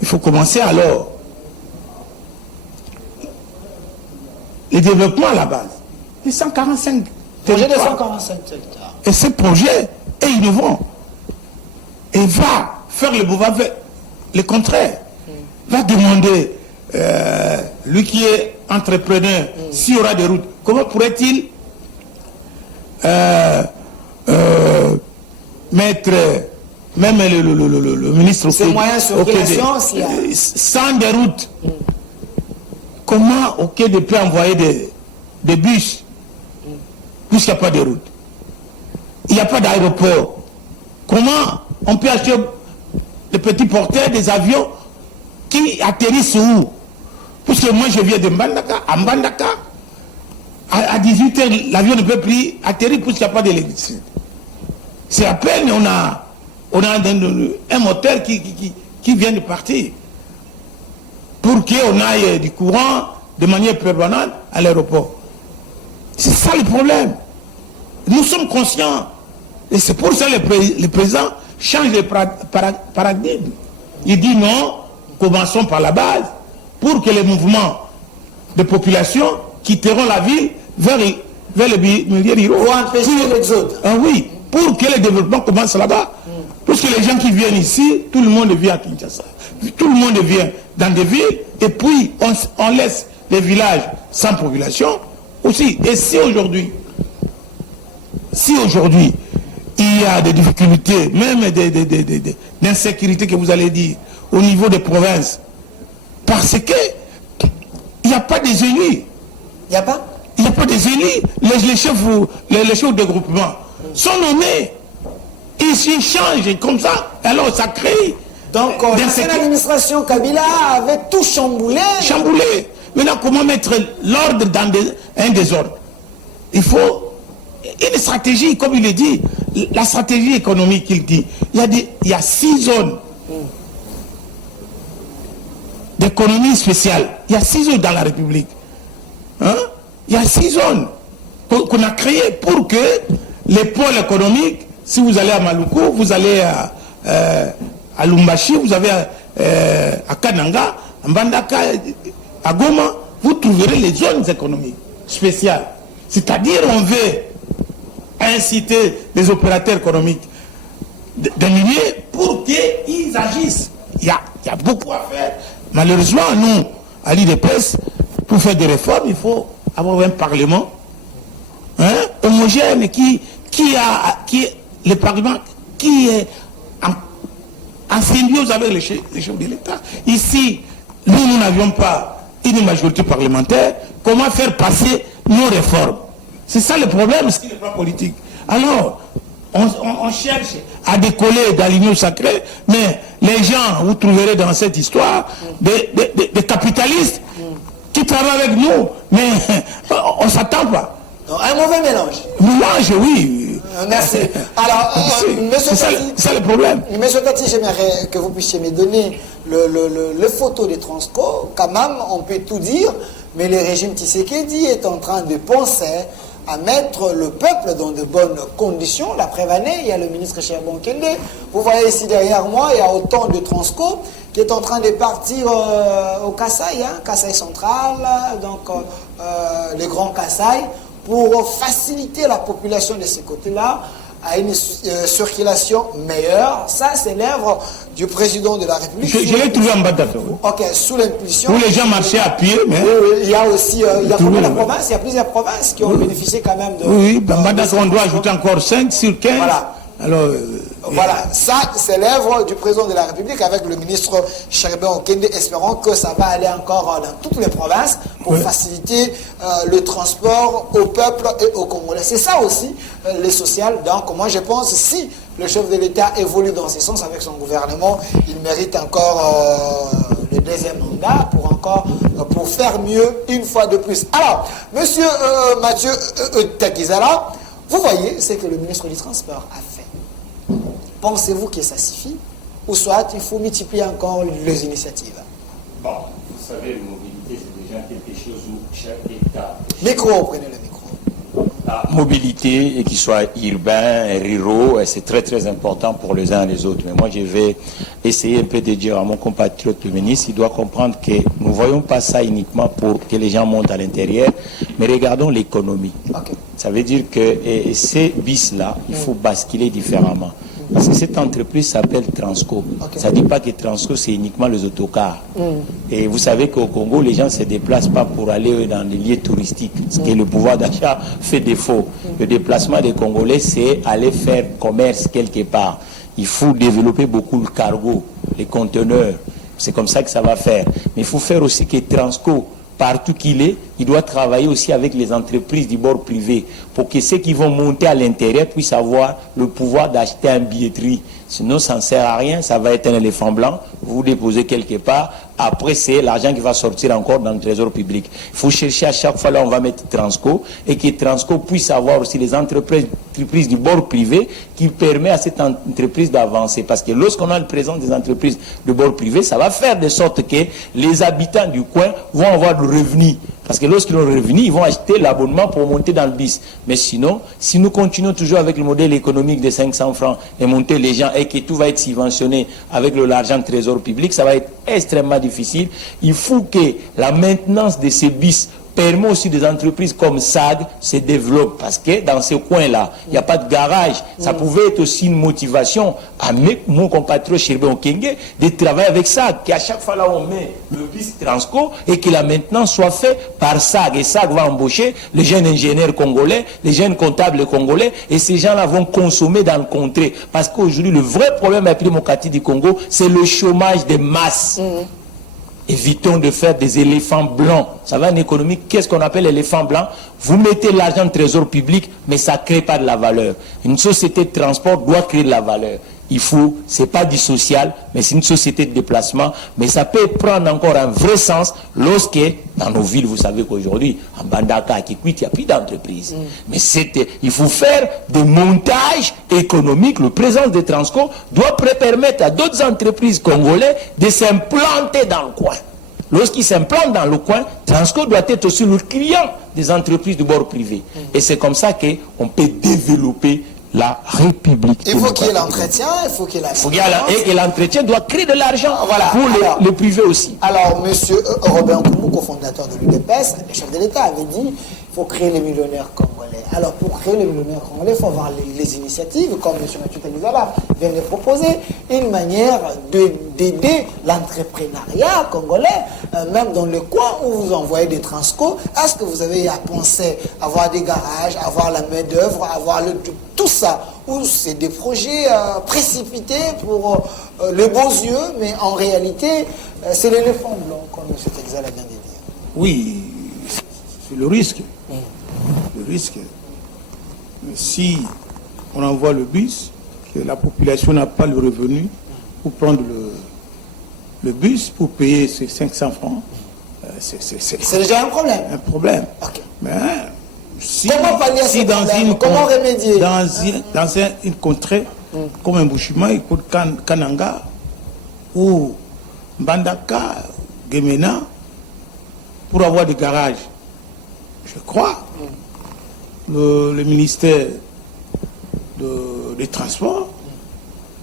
Il faut commencer alors. Le développement à la base. Les 145 Projet de territoires. 145 hectares. Et ce projet est innovant. Et va faire le contraire. Va demander, lui qui est entrepreneur, s'il y aura des routes, comment pourrait-il mettre même le ministre Ces moyens sur relation, sans des routes. Comment Okede peut envoyer des bus puisqu'il n'y a pas de route? Il n'y a pas d'aéroport. Comment on peut acheter des petits porteurs, des avions qui atterrissent où? Puisque moi je viens de Mbandaka, à Mbandaka, à 18h, l'avion ne peut plus atterrir puisqu'il n'y a pas d'électricité. C'est à peine on a un moteur qui vient de partir pour qu'on aille du courant de manière permanente à l'aéroport. C'est ça le problème. Nous sommes conscients. Et c'est pour ça que le président change de paradigme. Il dit non, commençons par la base pour que les mouvements de population quitteront la ville vers le milieu rural. Pour empêcher l'exode. Ah oui, pour que le développement commence là-bas. Parce que les gens qui viennent ici, tout le monde vient à Kinshasa. Tout le monde vient dans des villes et puis on laisse les villages sans population. aussi. Et si aujourd'hui, il y a des difficultés, même d'insécurité que vous allez dire, au niveau des provinces, parce que il n'y a pas des élus. Il n'y a pas? Il n'y a pas des élus. Les chefs de groupement sont nommés. Ils changent comme ça. Alors ça crée. Donc l'ancienne administration Kabila avait tout chamboulé. Chamboulé. Maintenant, comment mettre l'ordre dans un désordre? Il faut une stratégie, comme il le dit, la stratégie économique, il dit. Il y a 6 zones d'économie spéciale. Il y a 6 zones dans la République. Hein? Il y a 6 zones qu'on a créées pour que les pôles économiques, si vous allez à Maluku, vous allez à Lumbashi, vous avez à Kananga, à Mbandaka, à Goma, vous trouverez les zones économiques spéciales. C'est-à-dire, on veut inciter les opérateurs économiques d'éliminer pour qu'ils agissent. Il y a beaucoup à faire. Malheureusement, nous, à l'IDPS, pour faire des réformes, il faut avoir un parlement homogène le parlement qui est en symbiose avec les chefs de l'État. Ici, nous n'avions pas une majorité parlementaire. Comment faire passer nos réformes? C'est ça le problème, c'est le plan politique. Alors, on cherche à décoller dans l'union sacrée, mais les gens, vous trouverez dans cette histoire des capitalistes qui travaillent avec nous, mais on ne s'attend pas. Donc, un mauvais mélange. Mélange, oui. Merci. Alors, c'est ça le problème. Monsieur Tati, j'aimerais que vous puissiez me donner le photo des Transco. Quand même, on peut tout dire, mais le régime Tshisekedi est en train de penser à mettre le peuple dans de bonnes conditions. La preuve année, il y a le ministre Charbon Kende. Vous voyez ici derrière moi, il y a autant de Transco qui est en train de partir au Kasaï, Kasaï central, donc les grands Kasaï, pour faciliter la population de ces côtés-là à une circulation meilleure. Ça, c'est l'œuvre du président de la République. Je l'ai trouvé en bas d'affaire. Ok, sous l'impulsion. Où les gens marchaient à pied, mais... Oui, il y a aussi... il y a combien de provinces? Il y a plusieurs provinces qui ont bénéficié quand même de... Oui, en bas d'affaire, on doit ajouter encore 5 sur 15. Voilà. Alors... Voilà, ça c'est l'œuvre du président de la République avec le ministre Charbon Kende, espérant que ça va aller encore dans toutes les provinces pour faciliter le transport au peuple et aux Congolais. C'est ça aussi le social. Donc moi je pense que si le chef de l'État évolue dans ce sens avec son gouvernement, il mérite encore le deuxième mandat pour faire mieux une fois de plus. Alors, monsieur Mathieu Takizala, vous voyez ce que le ministre du Transport a fait. Pensez-vous que ça suffit? Ou soit il faut multiplier encore les initiatives? Bon, vous savez, la mobilité, c'est déjà quelque chose où chaque État... Micro, prenez le micro. La mobilité, et qu'il soit urbain, ruraux, c'est très très important pour les uns et les autres. Mais moi, je vais essayer un peu de dire à mon compatriote le ministre, il doit comprendre que nous ne voyons pas ça uniquement pour que les gens montent à l'intérieur, mais regardons l'économie. Okay. Ça veut dire que ces bis-là, il faut basculer différemment. Parce que cette entreprise s'appelle Transco. Okay. Ça ne dit pas que Transco, c'est uniquement les autocars. Et vous savez qu'au Congo, les gens ne se déplacent pas pour aller dans les lieux touristiques. Ce que le pouvoir d'achat fait défaut. Le déplacement des Congolais, c'est aller faire commerce quelque part. Il faut développer beaucoup le cargo, les conteneurs. C'est comme ça que ça va faire. Mais il faut faire aussi que Transco, partout qu'il est, il doit travailler aussi avec les entreprises du bord privé pour que ceux qui vont monter à l'intérieur puissent avoir le pouvoir d'acheter une billetterie. Sinon, ça ne sert à rien, ça va être un éléphant blanc, vous déposez quelque part, après c'est l'argent qui va sortir encore dans le trésor public. Il faut chercher à chaque fois là, on va mettre Transco, et que Transco puisse avoir aussi les entreprises du bord privé qui permet à cette entreprise d'avancer. Parce que lorsqu'on a le présent des entreprises de bord privé, ça va faire de sorte que les habitants du coin vont avoir du revenu. Parce que lorsqu'ils ont revenu, ils vont acheter l'abonnement pour monter dans le bus. Mais sinon, si nous continuons toujours avec le modèle économique de 500 francs et monter les gens et que tout va être subventionné avec l'argent de trésor public, ça va être extrêmement difficile. Il faut que la maintenance de ces bus permet aussi des entreprises comme SAG se développent. Parce que dans ce coin-là, il n'y a pas de garage. Ça pouvait être aussi une motivation à mon compatriote Chéribé Okenge de travailler avec SAG. Qu'à chaque fois là, on met le bus Transco et que la maintenance soit fait par SAG. Et SAG va embaucher les jeunes ingénieurs congolais, les jeunes comptables congolais. Et ces gens-là vont consommer dans le contrée. Parce qu'aujourd'hui, le vrai problème avec la démocratie du Congo, c'est le chômage de masse. Évitons de faire des éléphants blancs. Ça va en économie, qu'est-ce qu'on appelle éléphant blanc? Vous mettez l'argent dans le trésor public, mais ça ne crée pas de la valeur. Une société de transport doit créer de la valeur. Il faut, c'est pas du social, mais c'est une société de déplacement, mais ça peut prendre encore un vrai sens lorsque, dans nos villes, vous savez qu'aujourd'hui, en Bandaka, à Kikwit, il n'y a plus d'entreprise. Mais il faut faire des montages économiques. Le présence de Transco doit permettre à d'autres entreprises congolaises de s'implanter dans le coin. Lorsqu'ils s'implantent dans le coin, Transco doit être aussi le client des entreprises du bord privé. Et c'est comme ça qu'on peut développer la République. Il faut qu'il y ait l'entretien, il faut qu'il y ait la... Et l'entretien doit créer de l'argent pour le privé aussi. Alors, M. Robert Nkoumou, cofondateur de l'UDPS, le chef de l'État, avait dit qu'il faut créer les millionnaires congolais. Alors, pour créer les millionnaires congolais, il faut avoir les initiatives, comme M. Mathieu Talizala vient de proposer, une manière d'aider l'entrepreneuriat congolais, même dans le coin où vous envoyez des Transco. Est-ce que vous avez pensé avoir des garages, avoir la main-d'œuvre, avoir tout ça, ou c'est des projets précipités pour les beaux yeux, mais en réalité, c'est l'éléphant blanc, comme M. Talizala vient de dire. Oui, c'est le risque. Le risque. Mais si on envoie le bus, que la population n'a pas le revenu pour prendre le bus, pour payer ces 500 francs, c'est déjà un problème. Un problème. Okay. Mais comment pallier à ce problème? Comment remédier? Dans une contrée comme un Bushima, Kananga, ou Mbandaka, Gemena, pour avoir des garages, je crois, le ministère des Transports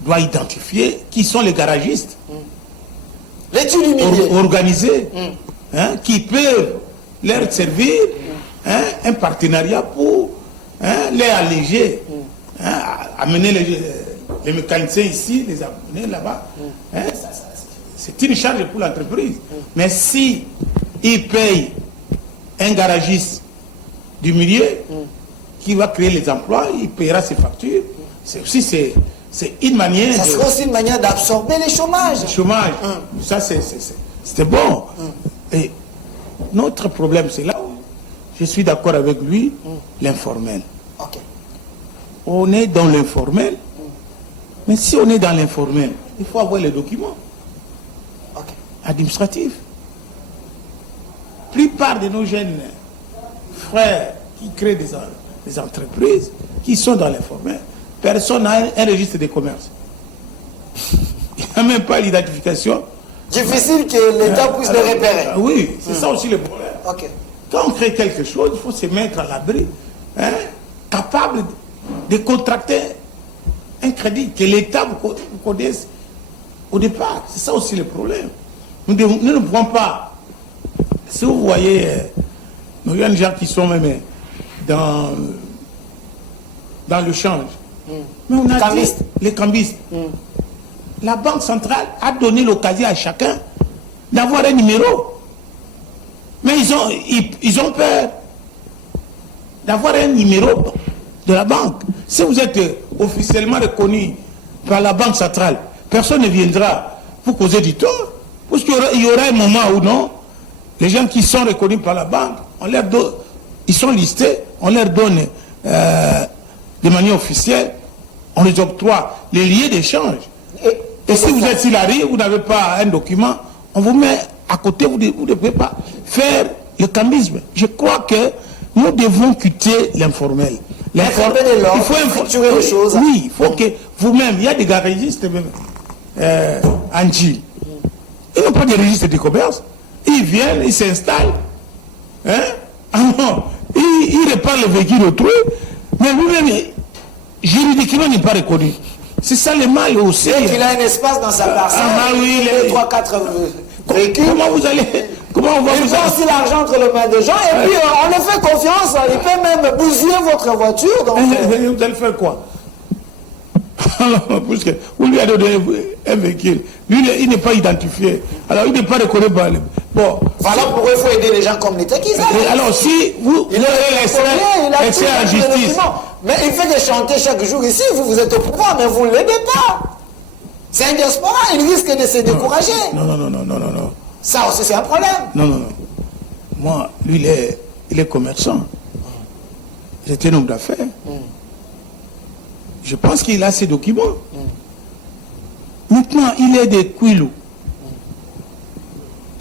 doit identifier qui sont les garagistes organisés, qui peuvent leur servir un partenariat pour les alléger, amener les mécaniciens ici, les amener là-bas. C'est une charge pour l'entreprise. Mais si ils payent un garagiste du milieu qui va créer les emplois, il paiera ses factures. C'est une manière. Ça serait aussi une manière d'absorber les chômages. Le chômage. Ça, c'était bon. Et notre problème, c'est là où je suis d'accord avec lui, l'informel. Okay. On est dans l'informel, mais si on est dans l'informel, il faut avoir les documents administratifs. La plupart de nos jeunes frères qui créent des entreprises, qui sont dans l'informel, personne n'a un registre de commerce. Il n'y a même pas l'identification. Difficile que l'État puisse les repérer. Oui, c'est ça aussi le problème. Okay. Quand on crée quelque chose, il faut se mettre à l'abri, capable de contracter un crédit, que l'État vous connaisse au départ. C'est ça aussi le problème. Nous ne pouvons pas. Si vous voyez, il y a des gens qui sont même dans le change. Mais on a dit, les cambistes. La Banque centrale a donné l'occasion à chacun d'avoir un numéro. Mais ils ont peur d'avoir un numéro de la banque. Si vous êtes officiellement reconnu par la Banque centrale, personne ne viendra vous causer du tort. Parce qu'il y aura un moment où non, les gens qui sont reconnus par la banque, ils sont listés, on leur donne de manière officielle, on les octroie les liens d'échange. Et si vous êtes Silari, vous n'avez pas un document, on vous met à côté, vous ne pouvez pas faire le cambisme. Je crois que nous devons quitter l'informel. Il faut infacturer les choses. Oui, il faut que vous-même, il y a des garagistes même, en Gilles. Ils n'ont pas de registre de commerce. Ils viennent, ils s'installent. Ils réparent le véhicule autrui. Mais lui-même, juridiquement, il n'est pas reconnu. C'est ça le mal aussi. Il a un espace dans sa personne. 2, 3, 4 Comment vous allez... Comment on va Il faut aussi l'argent entre les mains des gens et puis on leur fait confiance, il peut même bousiller votre voiture. Donc, vous allez faire quoi? Parce que vous lui avez donné un véhicule. Lui, il n'est pas identifié. Alors, il n'est pas reconnu par le... Bon. Voilà pourquoi il faut aider les gens comme l'État qui savent. Alors, si vous il est laissez en justice... Mais il fait des chanter chaque jour ici, vous êtes au pouvoir, mais vous ne l'aidez pas. C'est un diaspora, il risque de se décourager. Non. Ça aussi, c'est un problème. Non. Moi, lui, il est commerçant. C'est un homme d'affaires. Je pense qu'il a ses documents. Maintenant, il est des Kouilou.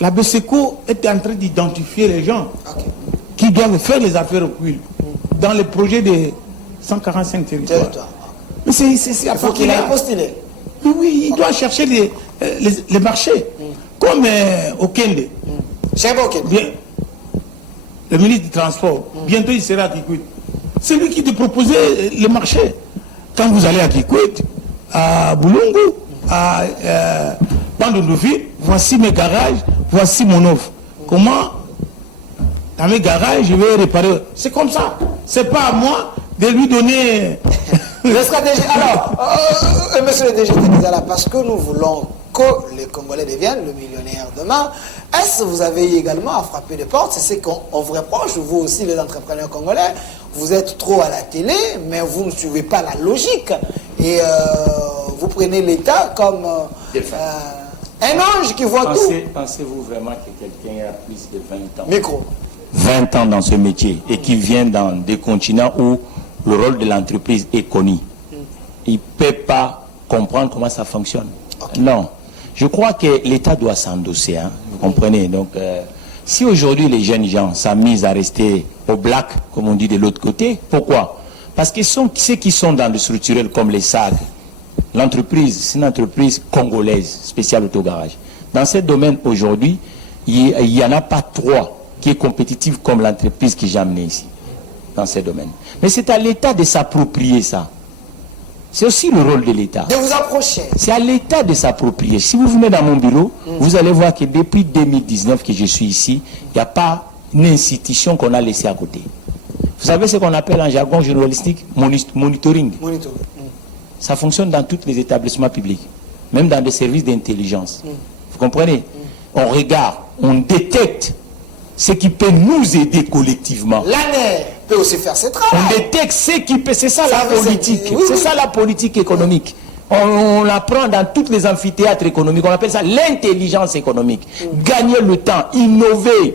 La BSECO est en train d'identifier les gens qui doivent faire les affaires au Kouilou dans le projet de 145 territoires. Mais c'est il faut qu'il aille postuler. Oui, il doit chercher les marchés. Comme au Kende. Bien, le ministre du Transport, bientôt il sera à Kikwit. C'est lui qui te proposait les marchés. Quand vous allez à Kikwit, à Boulungu, à Bandundufi, voici mes garages, voici mon offre. Comment, dans mes garages, je vais réparer. C'est comme ça. C'est pas à moi de lui donner... Le stratégie. Alors, monsieur le DG Tekizala, parce que nous voulons que les Congolais deviennent le millionnaire demain, est-ce que vous avez également à frapper des portes? C'est ce qu'on vous reproche, vous aussi les entrepreneurs congolais, vous êtes trop à la télé, mais vous ne suivez pas la logique. Et vous prenez l'État comme un ange qui voit tout. Pensez-vous vraiment que quelqu'un a plus de 20 ans? Micro. 20 ans dans ce métier et qui vient dans des continents où le rôle de l'entreprise est connu. Il ne peut pas comprendre comment ça fonctionne. Non. Je crois que l'État doit s'endosser. Hein, vous comprenez? Donc, si aujourd'hui les jeunes gens s'amusent à rester au black, comme on dit de l'autre côté, pourquoi? Parce que ceux qui sont dans le structurel comme les SAG, l'entreprise, c'est une entreprise congolaise, spéciale autogarage. Dans ce domaine aujourd'hui, il n'y en a pas trois qui est compétitive comme l'entreprise que j'ai amenée ici, dans ce domaine. Mais c'est à l'État de s'approprier ça. C'est aussi le rôle de l'État. De vous approcher. C'est à l'État de s'approprier. Si vous venez dans mon bureau, vous allez voir que depuis 2019 que je suis ici, il n'y a pas une institution qu'on a laissée à côté. Vous savez ce qu'on appelle en jargon journalistique monitoring. Ça fonctionne dans tous les établissements publics, même dans des services d'intelligence. Vous comprenez? On regarde, on détecte ce qui peut nous aider collectivement. L'ANER peut aussi faire ses travaux. On détecte ce qui peut, c'est ça la politique. C'est ça la politique économique. On l'apprend dans tous les amphithéâtres économiques. On appelle ça l'intelligence économique. Gagner le temps, innover.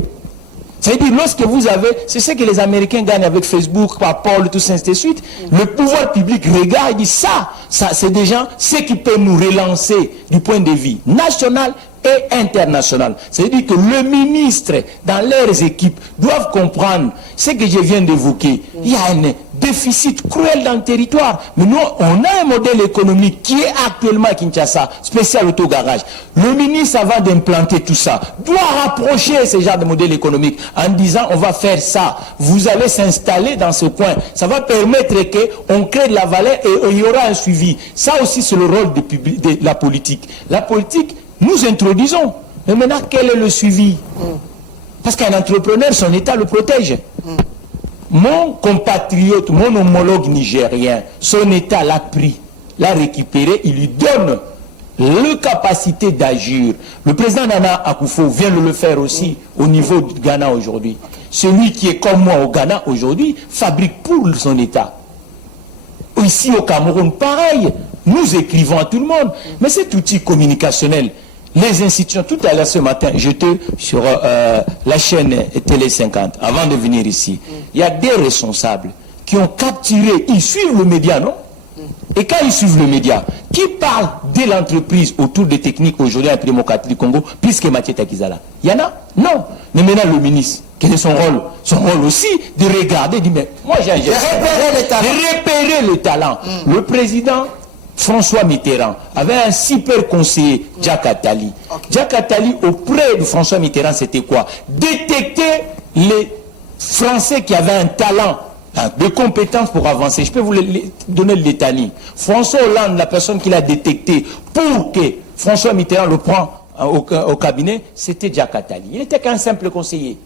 C'est-à-dire, lorsque vous avez, c'est ce que les Américains gagnent avec Facebook, PayPal, tout ça, ainsi de suite. Le pouvoir public regarde et dit ça c'est des gens, ce qui peut nous relancer du point de vue national et international. C'est-à-dire que le ministre, dans leurs équipes, doivent comprendre ce que je viens d'évoquer. Il y a un déficit cruel dans le territoire. Mais nous, on a un modèle économique qui est actuellement à Kinshasa, spécial autogarage. Le ministre, avant d'implanter tout ça, doit rapprocher ce genre de modèle économique en disant on va faire ça. Vous allez s'installer dans ce coin. Ça va permettre qu'on crée de la valeur et il y aura un suivi. Ça aussi, c'est le rôle de la politique. La politique, nous introduisons. Mais maintenant, quel est le suivi? Parce qu'un entrepreneur, son État le protège. Mon compatriote, mon homologue nigérien, son État l'a pris, l'a récupéré, il lui donne la capacité d'agir. Le président Nana Akufo vient de le faire aussi au niveau du Ghana aujourd'hui. Celui qui est comme moi au Ghana aujourd'hui fabrique pour son État. Ici au Cameroun, pareil. Nous écrivons à tout le monde. Mais cet outil communicationnel, les institutions, tout à l'heure ce matin, j'étais sur la chaîne Télé 50, avant de venir ici. Il y a des responsables qui ont capturé, ils suivent le média, non? Et quand ils suivent le média, qui parle de l'entreprise autour des techniques aujourd'hui en démocratie du Congo, plus que Mathieu Takizala? Il y en a? Non. Mais maintenant le ministre, quel est son rôle? Son rôle aussi de regarder, de dire, mais moi j'ai un geste. De repérer le talent. Le président François Mitterrand avait un super conseiller, Jacques Attali. Jacques Attali, auprès de François Mitterrand, c'était quoi? Détecter les Français qui avaient un talent, de compétences pour avancer. Je peux vous donner le détail. François Hollande, la personne qu'il a détecté pour que François Mitterrand le prend au cabinet, c'était Diakatali. Il n'était qu'un simple conseiller.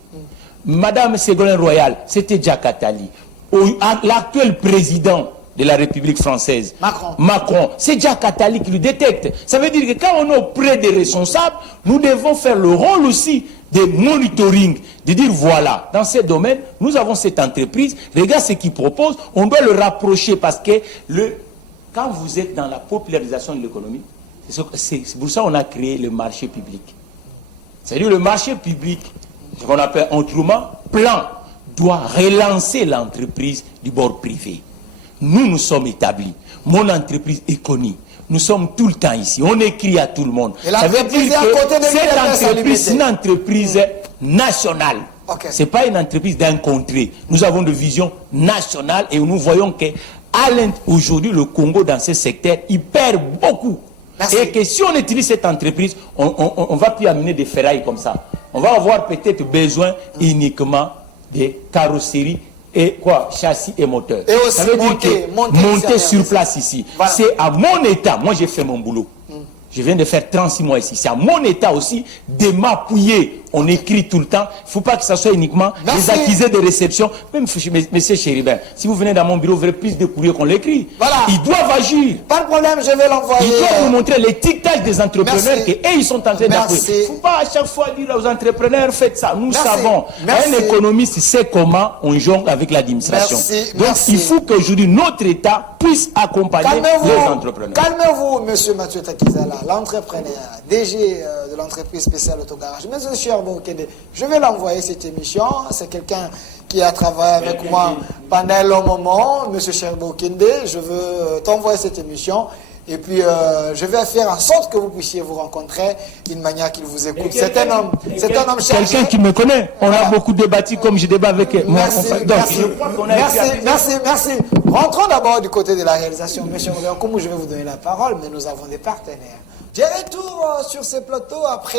Madame Ségolène Royal, c'était Diakatali. L'actuel président de la République française, Macron, c'est Diakatali qui le détecte. Ça veut dire que quand on est auprès des responsables, nous devons faire le rôle aussi de monitoring, de dire voilà, dans ce domaine, nous avons cette entreprise, regarde ce qu'ils proposent, on doit le rapprocher parce que quand vous êtes dans la popularisation de l'économie, c'est pour ça qu'on a créé le marché public. C'est-à-dire le marché public, ce qu'on appelle autrement, plan, doit relancer l'entreprise du bord privé. Nous sommes établis. Mon entreprise est connue. Nous sommes tout le temps ici. On écrit à tout le monde. Ça veut dire que cette entreprise, c'est une entreprise nationale. Okay. Ce n'est pas une entreprise d'un contrée. Nous avons une vision nationale et nous voyons qu'aujourd'hui, le Congo, dans ce secteur, il perd beaucoup. Merci. Et que si on utilise cette entreprise, on va plus amener des ferrailles comme ça. On va avoir peut-être besoin uniquement des carrosseries et quoi, châssis et moteur. Et aussi ça veut dire que monter sur place ici. Voilà. C'est à mon état, moi j'ai fait mon boulot. Je viens de faire 36 mois ici. C'est à mon état aussi de m'appuyer. On écrit tout le temps. Il ne faut pas que ce soit uniquement des accusés de réception. Même M. Chéribin, si vous venez dans mon bureau, vous verrez plus de courriers qu'on l'écrit. Voilà. Ils doivent agir. Pas de problème, je vais l'envoyer. Ils doivent vous montrer l'étiquetage des entrepreneurs et ils sont en train d'appuyer. Il ne faut pas à chaque fois dire aux entrepreneurs, faites ça. Nous savons. Un économiste sait comment on jongle avec l'administration. Donc il faut qu'aujourd'hui notre État puisse accompagner les entrepreneurs. Calmez-vous, M. Mathieu Takizala, l'entrepreneur, DG de l'entreprise spéciale Autogarage. M. Cherbo Okende, je vais l'envoyer cette émission. C'est quelqu'un qui a travaillé avec moi pendant un long moment. M. Cherbo Okende, je veux t'envoyer cette émission. Et puis, je vais faire en sorte que vous puissiez vous rencontrer d'une manière qu'il vous écoute. C'est un homme chargé. Quelqu'un qui me connaît. On a beaucoup débattu comme je débat avec moi. Merci. Rentrons d'abord du côté de la réalisation. M. Robert Koumou, je vais vous donner la parole, mais nous avons des partenaires. J'ai retour sur ce plateau après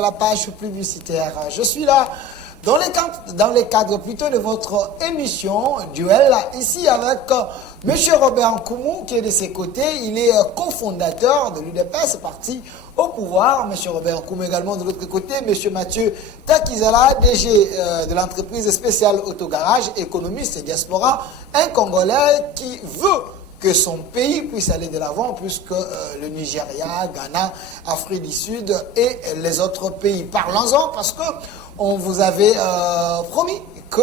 la page publicitaire. Je suis là dans les cadres plutôt de votre émission Duel, ici avec M. Robert Koumou qui est de ses côtés. Il est cofondateur de l'UDPS, parti au pouvoir. M. Robert Koumou également de l'autre côté. M. Mathieu Takizala, DG de l'entreprise spéciale Autogarage, économiste et diaspora, un Congolais qui veut que son pays puisse aller de l'avant plus que le Nigeria, Ghana, Afrique du Sud et les autres pays. Parlons-en parce que on vous avait promis que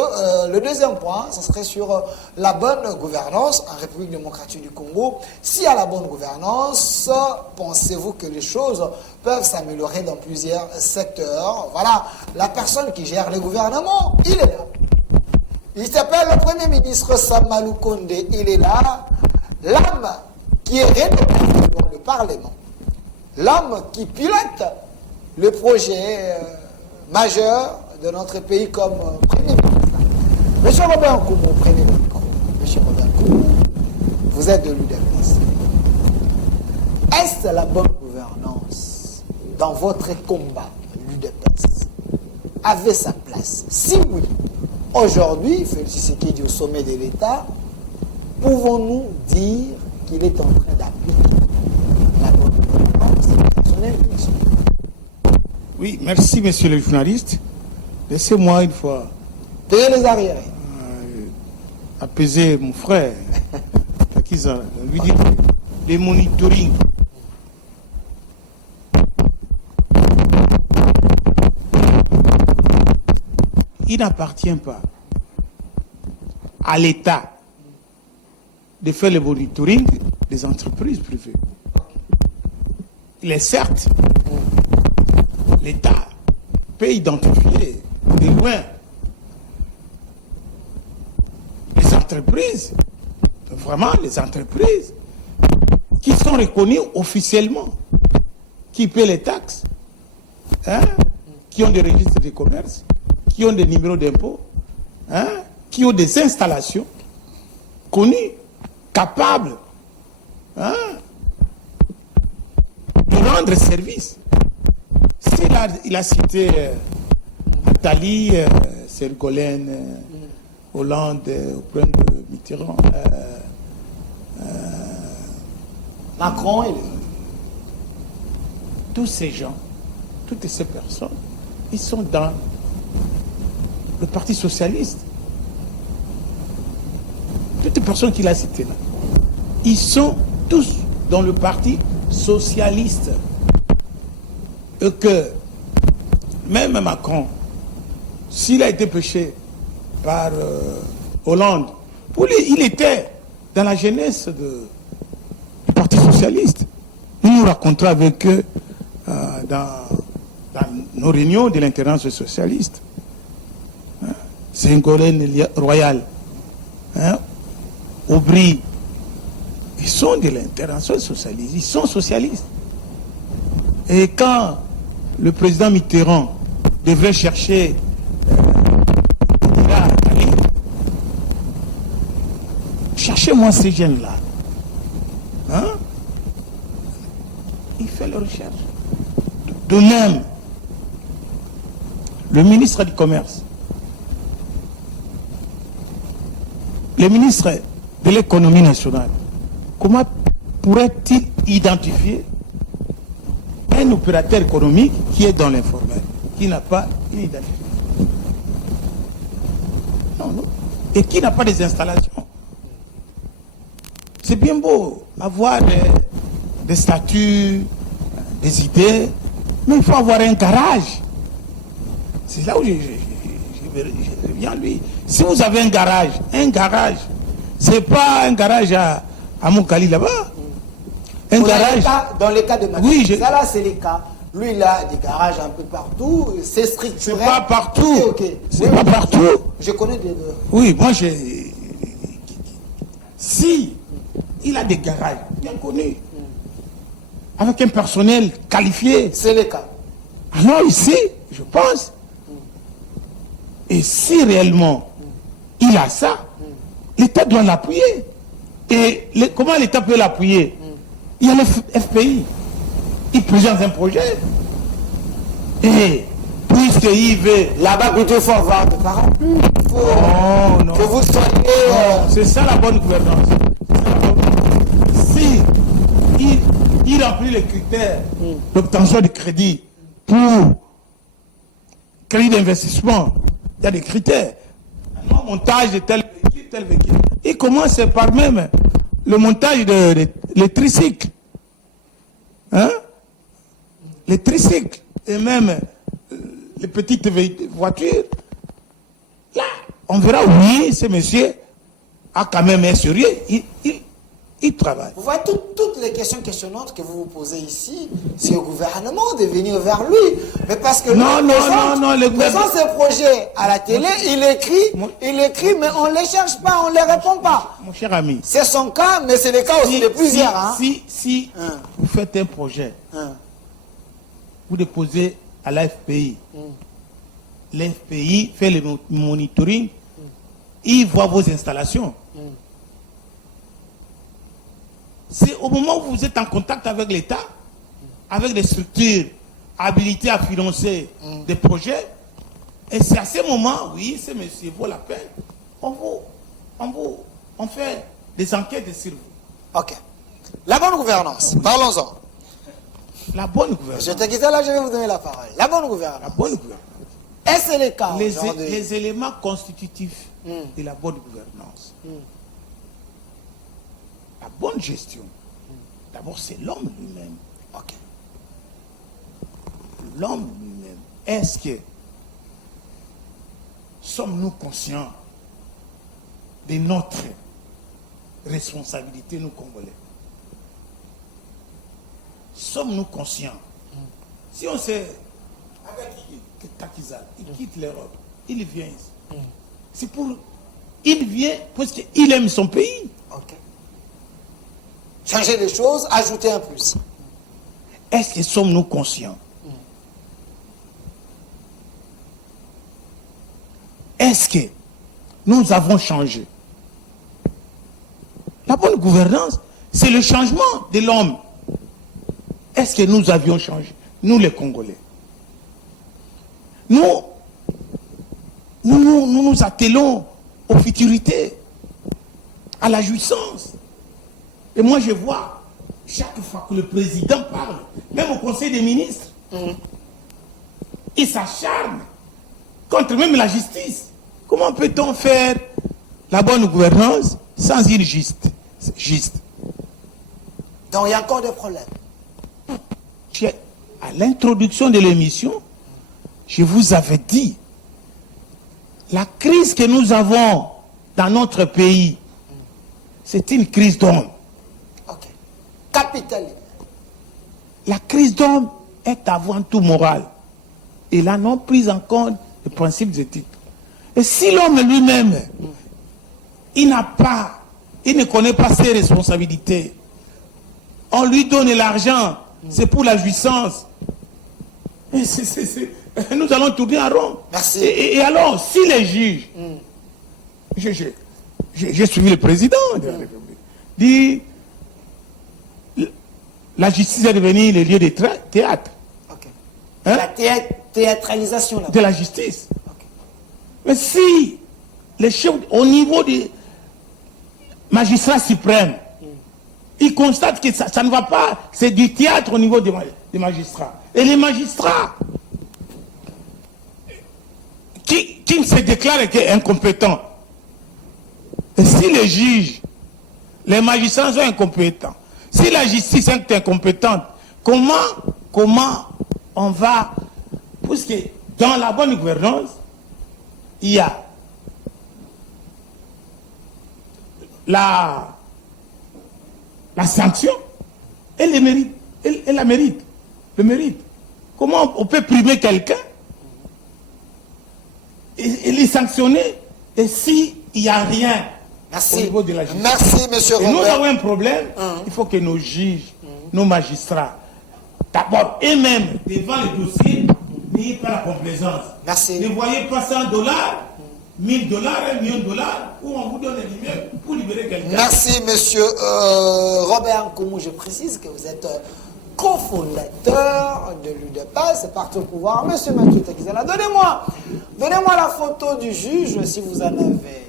le deuxième point, ce serait sur la bonne gouvernance en République démocratique du Congo. S'il y a la bonne gouvernance, pensez-vous que les choses peuvent s'améliorer dans plusieurs secteurs? Voilà, la personne qui gère le gouvernement, il est là. Il s'appelle le Premier ministre Samalou Kondé, il est là. L'homme qui est réellement dans le Parlement, l'homme qui pilote le projet majeur de notre pays comme Premier ministre. Monsieur Robert Koumou, prenez le micro. Monsieur Robert Koumou, vous êtes de l'UDPS. Est-ce la bonne gouvernance dans votre combat, l'UDPS, avait sa place? Si oui, aujourd'hui, Félix Tshisekedi au sommet de l'État, pouvons-nous dire qu'il est en train d'appliquer la bonne gouvernance à son impulsion? Oui, merci, monsieur le journaliste. Laissez-moi une fois Payez les arriérés. Apaiser mon frère, Takizala, lui dire les monitoring. Il n'appartient pas à l'État de faire le monitoring des entreprises privées. Il est certes, l'État peut identifier de loin les entreprises, vraiment les entreprises qui sont reconnues officiellement, qui paient les taxes, qui ont des registres de commerce, qui ont des numéros d'impôt, qui ont des installations connues, capables de rendre service. Il a cité Attali, Ségolène, Hollande, au point de Mitterrand, Macron et les autres. Tous ces gens toutes ces personnes, ils sont dans le Parti socialiste. Toutes les personnes qu'il a citées là, ils sont tous dans le Parti socialiste. Et que même Macron, s'il a été pêché par Hollande, pour lui, il était dans la jeunesse du Parti socialiste. Nous nous racontons avec eux dans nos réunions de l'Internationale socialiste. Hein? Ségolène Royal, hein? Aubry, ils sont de l'Internationale socialiste, ils sont socialistes. Et quand le président Mitterrand devrait chercher cherchez-moi ces jeunes-là. Hein? Il fait les recherches. De même, le ministre du Commerce, le ministre de l'économie nationale, comment pourrait-il identifier un opérateur économique qui est dans l'informel, qui n'a pas une identification? Non. Et qui n'a pas des installations. C'est bien beau avoir des statuts, des idées, mais il faut avoir un garage. C'est là où je reviens à lui. Si vous avez un garage, c'est pas un garage à Moukali là-bas. Un garage. Dans les cas de Macky, oui, ça là c'est les cas. Lui il a des garages un peu partout, c'est structuré. C'est pas partout. Okay. C'est pas partout. Je connais des. Oui, moi j'ai. Si il a des garages bien connus, avec un personnel qualifié. C'est le cas. Alors ici, je pense, et si réellement il a ça, l'État doit l'appuyer. Et comment l'État peut l'appuyer? Il y a le FPI. Il présente un projet. Et puisqu'il veut... Là-bas, plutôt, il faut avoir de parents. Non. Que vous soyez... C'est ça la bonne gouvernance. Si il remplit les critères d'obtention de crédit pour crédit d'investissement, il y a des critères. Un montage de tel véhicule. Il commence par même le montage de les tricycles. Hein? Les tricycles. Et même les petites voitures. Là, on verra, oui, ce monsieur a quand même un sérieux. Il travaille. Vous voyez toutes les questions questionnantes que vous vous posez ici, c'est au gouvernement de venir vers lui. Mais parce que le présente ses projets à la télé, il écrit, mais on ne les cherche pas, on ne les répond pas. Mon cher ami. C'est son cas, mais c'est le cas aussi de plusieurs. Si vous faites un projet, vous déposez à l'AFPI. L'AFPI fait le monitoring, il voit vos installations. C'est au moment où vous êtes en contact avec l'État, avec des structures habilitées à financer des projets, et c'est à ce moment, oui, ce monsieur vaut la peine, on fait des enquêtes sur vous. Ok. La bonne gouvernance, parlons-en. La bonne gouvernance. Je te quitte là, je vais vous donner la parole. La bonne gouvernance. La bonne gouvernance. Est-ce le cas les éléments constitutifs de la bonne gouvernance. La bonne gestion, d'abord c'est l'homme lui-même. Ok. L'homme lui-même, est-ce que sommes-nous conscients de notre responsabilité, nous Congolais? Sommes-nous conscients? Si on sait, avec Takizal, il quitte l'Europe, il vient ici. C'est pour... Il vient parce qu'il aime son pays. Ok. Changer les choses, ajouter un plus. Est-ce que sommes-nous conscients? Est-ce que nous avons changé? La bonne gouvernance, c'est le changement de l'homme. Est-ce que nous avions changé? Nous les Congolais. Nous nous attelons aux futurités, à la jouissance. Et moi je vois, chaque fois que le président parle, même au Conseil des ministres, il s'acharne contre même la justice. Comment peut-on faire la bonne gouvernance sans une juste? Donc il y a encore des problèmes. À l'introduction de l'émission, je vous avais dit, la crise que nous avons dans notre pays, c'est une crise d'homme. Ok. Capitalisme. La crise d'homme est avant tout morale. Et là, non prise en compte les principes éthiques. Et si l'homme lui-même, il ne connaît pas ses responsabilités, on lui donne l'argent, c'est pour la jouissance. Et nous allons tourner en rond. Merci. Et alors, si les juges, j'ai suivi le président de la République, dit la justice est devenue le lieu de théâtre. Ok. Hein? La théâtralisation là. De la justice. Ok. Mais si les chefs, au niveau des magistrats suprêmes, ils constatent que ça ne va pas, c'est du théâtre au niveau des magistrats. Et les magistrats qui se déclarent incompétents, et si les juges, les magistrats sont incompétents, si la justice est incompétente, comment on va... Parce que dans la bonne gouvernance, il y a la sanction et le mérite. Et la mérite. Le mérite. Comment on peut primer quelqu'un et les sanctionner et s'il n'y a rien au niveau de la justice? Merci, monsieur Et Robert. nous avons un problème. Il faut que nos juges, nos magistrats, d'abord eux-mêmes, devant le dossier, n'ayez pas la complaisance. Merci. Ne voyez pas $100, $1000, $1 million, où on vous donne un immeuble pour libérer quelqu'un. Merci, monsieur Robert Nkoumou. Je précise que vous êtes cofondateur de l'UDPS, parti au pouvoir. Monsieur Mathieu Takizala, donnez-moi la photo du juge, si vous en avez.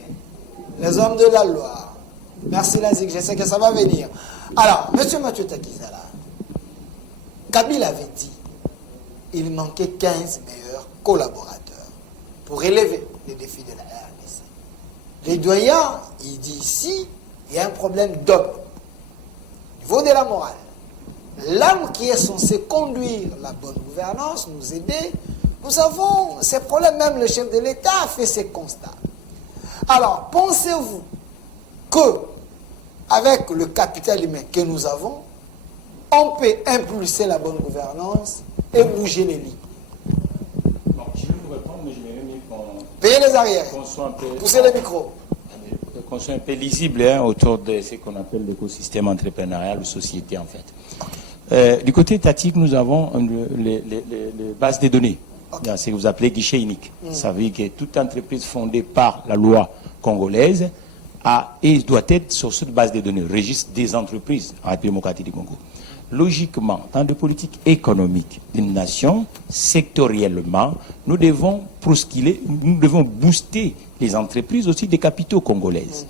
Les hommes de la loi. Merci, Lazik, je sais que ça va venir. Alors, monsieur Mathieu Takizala, Kabila avait dit il manquait 15 meilleurs collaborateurs pour relever les défis de la RDC. Les doyens, il dit ici, il y a un problème d'homme. Au niveau de la morale. L'homme qui est censé conduire la bonne gouvernance, nous aider, nous avons ces problèmes. Même le chef de l'État a fait ses constats. Alors, pensez-vous que, avec le capital humain que nous avons, on peut impulser la bonne gouvernance et bouger les lits? Bon, je vais vous répondre, mais je vais mieux qu'on... Payez les arrières. Qu'on soit un peu... Poussez les micros. Qu'on soit un peu lisible autour de ce qu'on appelle l'écosystème entrepreneurial ou société, en fait. Du côté étatique, nous avons les bases de données. Okay. Ce que vous appelez guichet unique. Ça veut dire que toute entreprise fondée par la loi congolaise doit être sur cette base de données, registre des entreprises en République démocratique du Congo. Logiquement, dans de politique économique d'une nation, sectoriellement, nous devons proskyler, nous devons booster les entreprises aussi des capitaux congolaises.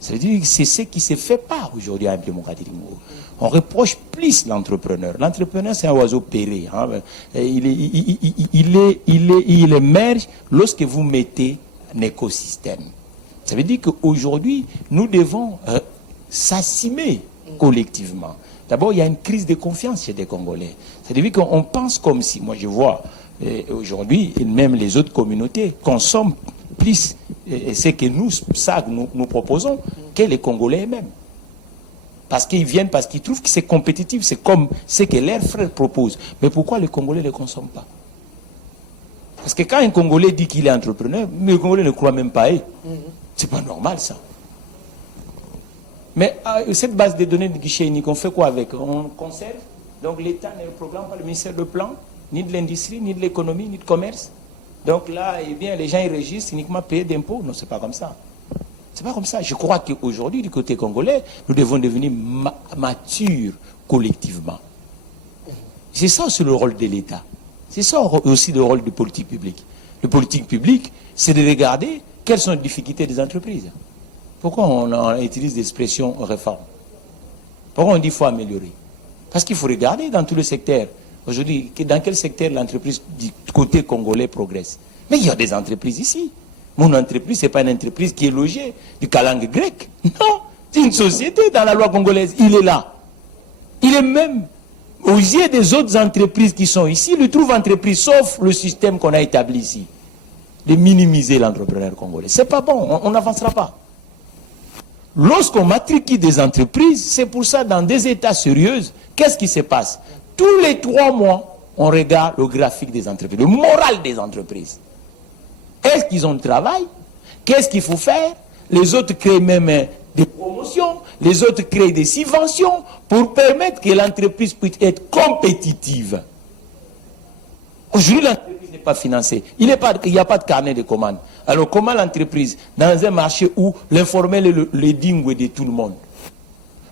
Ça veut dire que c'est ce qui ne se fait pas aujourd'hui en République démocratique du Congo. On reproche plus l'entrepreneur. L'entrepreneur, c'est un oiseau péré. Hein. Il émerge lorsque vous mettez un écosystème. Ça veut dire qu'aujourd'hui, nous devons s'assumer collectivement. D'abord, il y a une crise de confiance chez les Congolais. C'est-à-dire qu'on pense comme si, moi je vois, aujourd'hui, même les autres communautés consomment plus ce que nous proposons que les Congolais eux-mêmes. Parce qu'ils viennent, parce qu'ils trouvent que c'est compétitif, c'est comme ce que leurs frères proposent. Mais pourquoi les Congolais ne le consomment pas? Parce que quand un Congolais dit qu'il est entrepreneur, le Congolais ne croit même pas. C'est pas normal ça. Mais cette base de données de guichet unique, on fait quoi avec? On conserve. Donc l'État ne programme pas, le ministère de plan, ni de l'industrie, ni de l'économie, ni de commerce. Donc là, eh bien, les gens ils registrent uniquement payer d'impôts. Non, c'est pas comme ça. C'est pas comme ça. Je crois qu'aujourd'hui, du côté congolais, nous devons devenir matures collectivement. C'est ça aussi le rôle de l'État. C'est ça aussi le rôle de politique publique. Le politique publique, c'est de regarder quelles sont les difficultés des entreprises. Pourquoi on utilise l'expression réforme? Pourquoi on dit qu'il faut améliorer? Parce qu'il faut regarder dans tous les secteurs Aujourd'hui, dans quel secteur l'entreprise du côté congolais progresse? Mais il y a des entreprises ici. Mon entreprise, ce n'est pas une entreprise qui est logée du calangue grec. Non, c'est une société dans la loi congolaise. Il est là. Il est même, aux yeux des autres entreprises qui sont ici, il trouve entreprise, sauf le système qu'on a établi ici, de minimiser l'entrepreneur congolais. C'est pas bon, on n'avancera pas. Lorsqu'on matricule des entreprises, c'est pour ça, dans des états sérieux, qu'est-ce qui se passe? Tous les 3 mois, on regarde le graphique des entreprises, le moral des entreprises. Est-ce qu'ils ont du travail? Qu'est-ce qu'il faut faire? Les autres créent même des promotions, les autres créent des subventions pour permettre que l'entreprise puisse être compétitive. Aujourd'hui, l'entreprise n'est pas financée. Il n'y a pas de carnet de commandes. Alors, comment l'entreprise, dans un marché où l'informel est le dingue de tout le monde?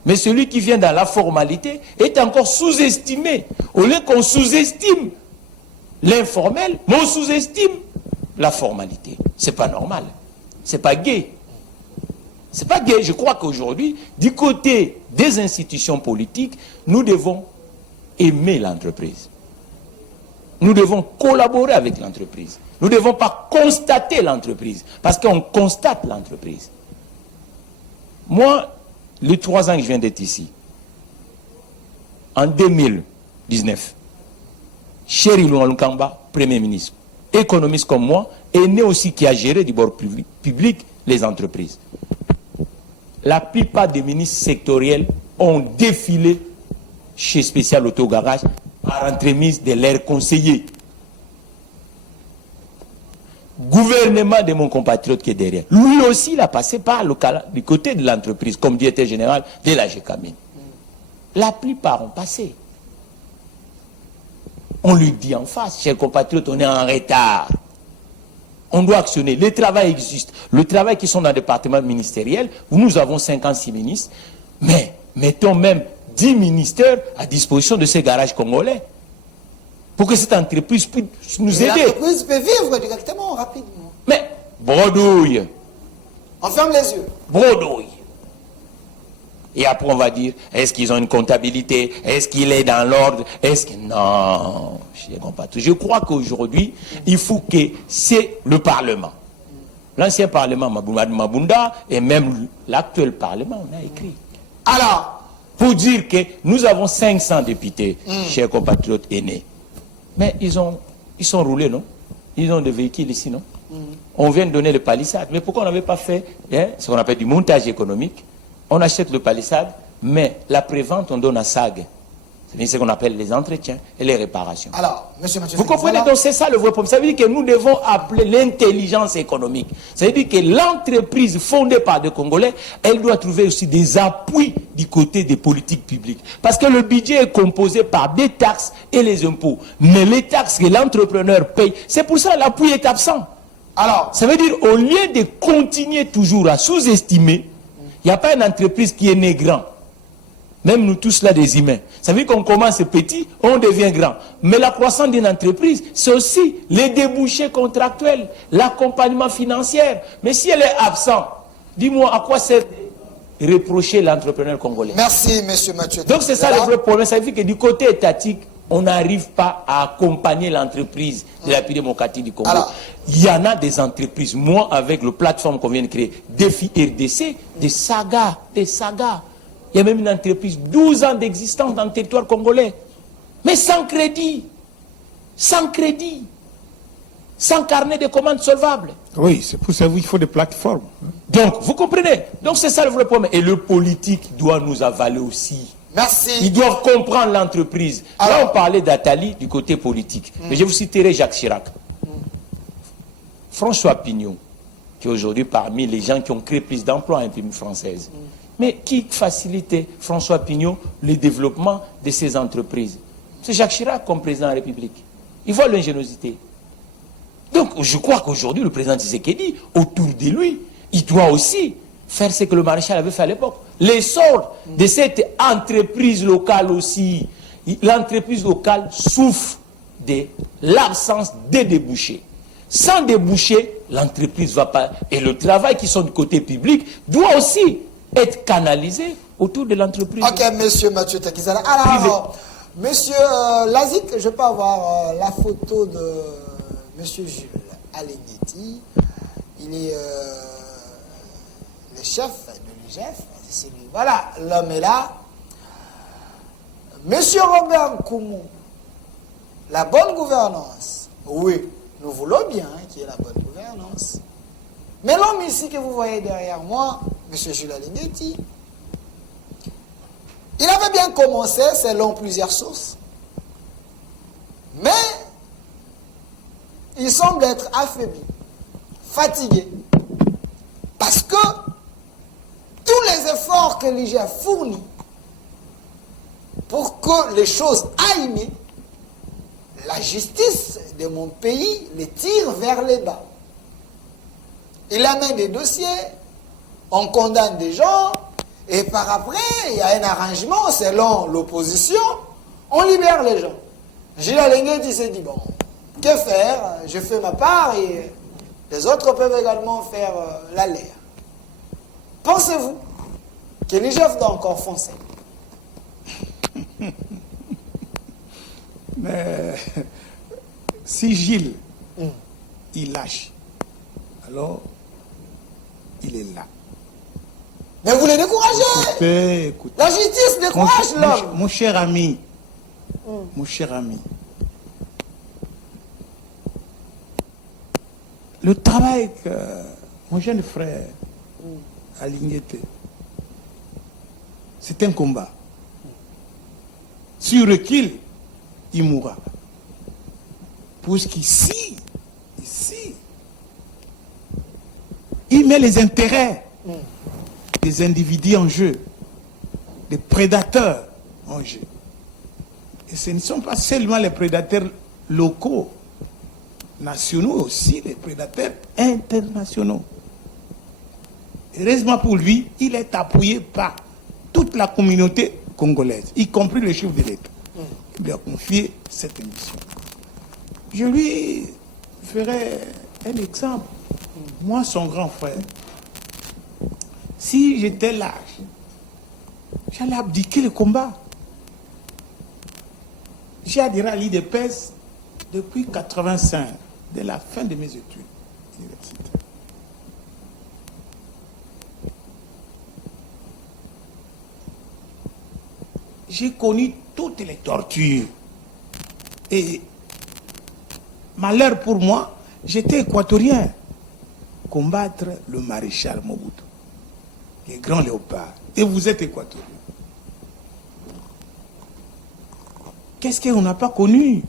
Mais celui qui vient dans la formalité est encore sous-estimé. Au lieu qu'on sous-estime l'informel, mais on sous-estime la formalité. C'est pas normal. C'est pas gai. C'est pas gai. Je crois qu'aujourd'hui, du côté des institutions politiques, nous devons aimer l'entreprise. Nous devons collaborer avec l'entreprise. Nous ne devons pas constater l'entreprise, parce qu'on constate l'entreprise. Moi, les 3 ans que je viens d'être ici, en 2019, Chéri Lualukamba, Premier ministre, économiste comme moi, est né aussi qui a géré du bord public les entreprises. La plupart des ministres sectoriels ont défilé chez Spécial Autogarage par entremise de leurs conseillers. Gouvernement de mon compatriote qui est derrière. Lui aussi, il a passé par du côté de l'entreprise, comme directeur général de la GECAMIN. La plupart ont passé. On lui dit en face, chers compatriotes, on est en retard. On doit actionner. Le travail existe. Le travail qui sont dans le département ministériel, où nous avons 56 ministres, mais mettons même 10 ministères à disposition de ces garages congolais. Pour que cette entreprise puisse nous aider. L'entreprise peut vivre directement, rapidement. Mais, brodouille. On ferme les yeux. Brodouille. Et après, on va dire, est-ce qu'ils ont une comptabilité? Est-ce qu'il est dans l'ordre? Est-ce que... Non, je crois qu'aujourd'hui, il faut que c'est le Parlement. L'ancien Parlement, Mabunda, et même l'actuel Parlement, on a écrit. Alors, pour dire que nous avons 500 députés, chers compatriotes aînés. Mais ils sont roulés, non? Ils ont des véhicules ici, non? On vient de donner le palissade. Mais pourquoi on n'avait pas fait ce qu'on appelle du montage économique? On achète le palissade, mais la prévente, on donne à SAG. C'est ce qu'on appelle les entretiens et les réparations. Alors, monsieur Mathieu, vous comprenez, donc c'est ça le vrai problème. Ça veut dire que nous devons appeler l'intelligence économique. Ça veut dire que l'entreprise fondée par des Congolais, elle doit trouver aussi des appuis du côté des politiques publiques. Parce que le budget est composé par des taxes et les impôts. Mais les taxes que l'entrepreneur paye, c'est pour ça que l'appui est absent. Alors, ça veut dire au lieu de continuer toujours à sous-estimer, il n'y a pas une entreprise qui est née grand. Même nous tous là des humains. Ça veut dire qu'on commence petit, on devient grand. Mais la croissance d'une entreprise, c'est aussi les débouchés contractuels, l'accompagnement financier. Mais si elle est absente, dis-moi à quoi sert de reprocher l'entrepreneur congolais? Merci, monsieur Mathieu. Donc c'est ça le vrai problème. Ça veut dire que du côté étatique, on n'arrive pas à accompagner l'entreprise de la République démocratique du Congo. Alors, il y en a des entreprises, moi avec le plateforme qu'on vient de créer, Défi RDC, des sagas. Il y a même une entreprise, 12 ans d'existence dans le territoire congolais. Mais sans crédit, sans carnet de commandes solvables. Oui, c'est pour ça qu'il faut des plateformes. Donc, vous comprenez? Donc c'est ça le vrai problème. Et le politique doit nous avaler aussi. Merci. Ils doivent comprendre l'entreprise. Là, on parlait d'Atali du côté politique. Mais je vous citerai Jacques Chirac. François Pignon, qui est aujourd'hui parmi les gens qui ont créé plus d'emplois en République française. Mais qui facilitait, François Pignon, le développement de ces entreprises? C'est Jacques Chirac comme président de la République. Il voit l'ingéniosité. Donc, je crois qu'aujourd'hui, le président Tshisekedi, autour de lui, il doit aussi faire ce que le maréchal avait fait à l'époque. L'essor de cette entreprise locale aussi. L'entreprise locale souffre de l'absence de débouchés. Sans débouchés, l'entreprise ne va pas... Et le travail qui sont du côté public doit aussi être canalisé autour de l'entreprise. Ok, monsieur Mathieu Takizala. Alors, Monsieur Lazik, je peux avoir la photo de Monsieur Jules Alengueti. Il est le chef de l'UGF. C'est lui. Voilà, l'homme est là. Monsieur Robert Nkoumou, la bonne gouvernance. Oui, nous voulons bien qu'il y ait la bonne gouvernance. Mais l'homme ici que vous voyez derrière moi, Monsieur Jules Alengueti, il avait bien commencé selon plusieurs sources. Mais il semble être affaibli, fatigué. Parce que tous les efforts que l'IGF fournit pour que les choses aillent mieux, la justice de mon pays les tire vers les bas. Il amène des dossiers, on condamne des gens, et par après, il y a un arrangement selon l'opposition, on libère les gens. Gilles Alengueti s'est dit, bon, que faire? Je fais ma part et les autres peuvent également faire la leur. Pensez-vous que l'IGF doit encore foncer? Mais si Gilles, il lâche, alors il est là. Mais vous les découragez. Écoutez. La justice décourage l'homme. Mon cher ami, mon cher ami, le travail que mon jeune frère Alengueti, c'est un combat. S'il recule, il mourra. Puisqu'ici, il met les intérêts des individus en jeu, des prédateurs en jeu. Et ce ne sont pas seulement les prédateurs locaux, nationaux aussi, les prédateurs internationaux. Heureusement pour lui, il est appuyé par toute la communauté congolaise, y compris le chef de l'État. Il lui a confié cette mission. Je lui ferai un exemple. Moi, son grand frère, si j'étais lâche, j'allais abdiquer le combat. J'ai adhéré à l'IDPS depuis 1985, dès la fin de mes études universitaires. J'ai connu toutes les tortures. Et malheur pour moi, j'étais équatorien. Combattre le maréchal Mobutu, les grands léopards. Et vous êtes équatorien. Qu'est-ce qu'on n'a pas connu?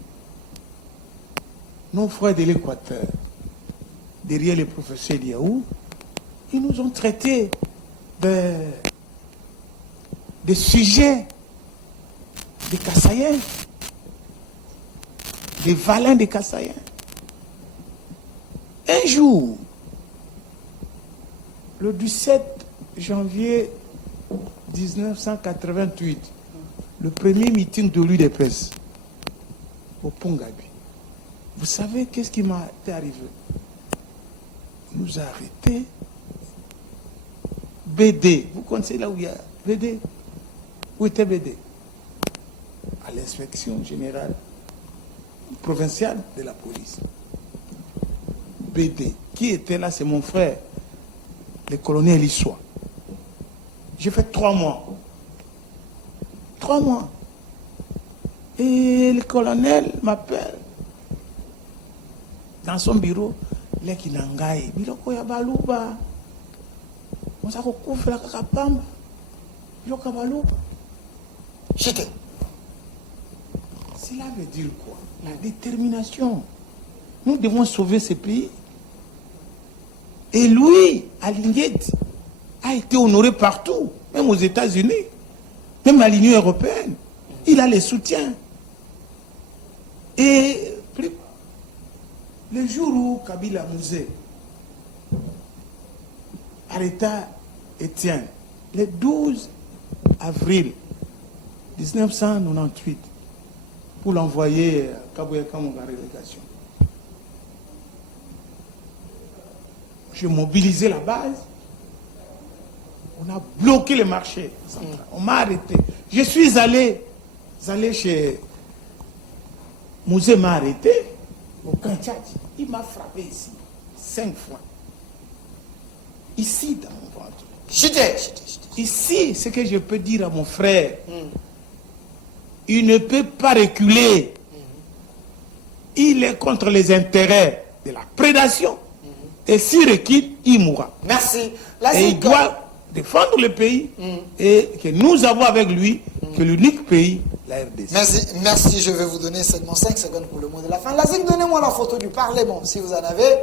Nos frères de l'Équateur, derrière les professeurs d'Yaou, ils nous ont traités des sujets des Kassaïens, des valins des Kassaïens. Un jour, le 17 janvier 1988, le premier meeting de l'UDPS au Pongabi. Vous savez qu'est-ce qui m'est arrivé? Il nous a arrêtés. BD, vous connaissez là où il y a BD? Où était BD? À l'inspection générale provinciale de la police. BD. Qui était là? C'est mon frère, le colonel Issois. J'ai fait 3 mois. 3 mois. Et le colonel m'appelle dans son bureau. Il est nangai. Biloko ya baluba. On s'est recouvert la kakapamba. Biloko ya baluba. Chité. Cela veut dire quoi? La détermination. Nous devons sauver ce pays. Et lui, Alengueti, a été honoré partout, même aux États-Unis, même à l'Union européenne. Il a les soutiens. Et le jour où Kabila Mouzé arrêta Étienne, le 12 avril 1998, pour l'envoyer à Kabouyaka en relégation. J'ai mobilisé la base. On a bloqué le marché central. On m'a arrêté. Je suis allé Vous allez chez Mouzé m'a arrêté au Kanchach. Il m'a frappé ici 5 fois. Ici, dans mon ventre. Ici, ce que je peux dire à mon frère, il ne peut pas reculer. Il est contre les intérêts de la prédation. Et s'il recule, il mourra. Merci. Et il doit défendre le pays et que nous avons avec lui que l'unique pays, la RDC. Merci. Je vais vous donner seulement 5 secondes pour le mot de la fin. Lazik, donnez-moi la photo du Parlement, si vous en avez.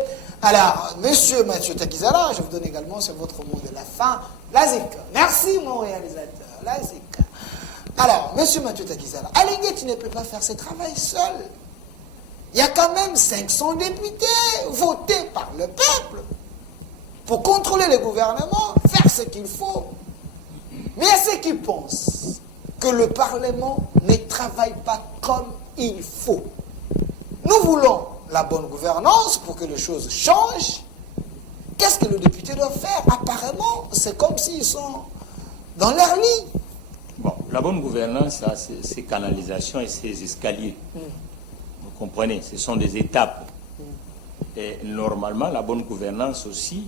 Alors, monsieur Mathieu Takizala, je vous donne également sur votre mot de la fin. Lazik, merci mon réalisateur. Lazik. Alors, monsieur Mathieu Takizala, Alinguet ne peut pas faire ce travail seul. Il y a quand même 500 députés votés par le peuple pour contrôler le gouvernement, faire ce qu'il faut. Mais il y a ceux qui pensent que le Parlement ne travaille pas comme il faut. Nous voulons la bonne gouvernance pour que les choses changent. Qu'est-ce que le député doit faire? Apparemment, c'est comme s'ils sont dans leur lit. Bon, la bonne gouvernance a ses canalisations et ses escaliers. Vous comprenez, ce sont des étapes. Et normalement, la bonne gouvernance aussi,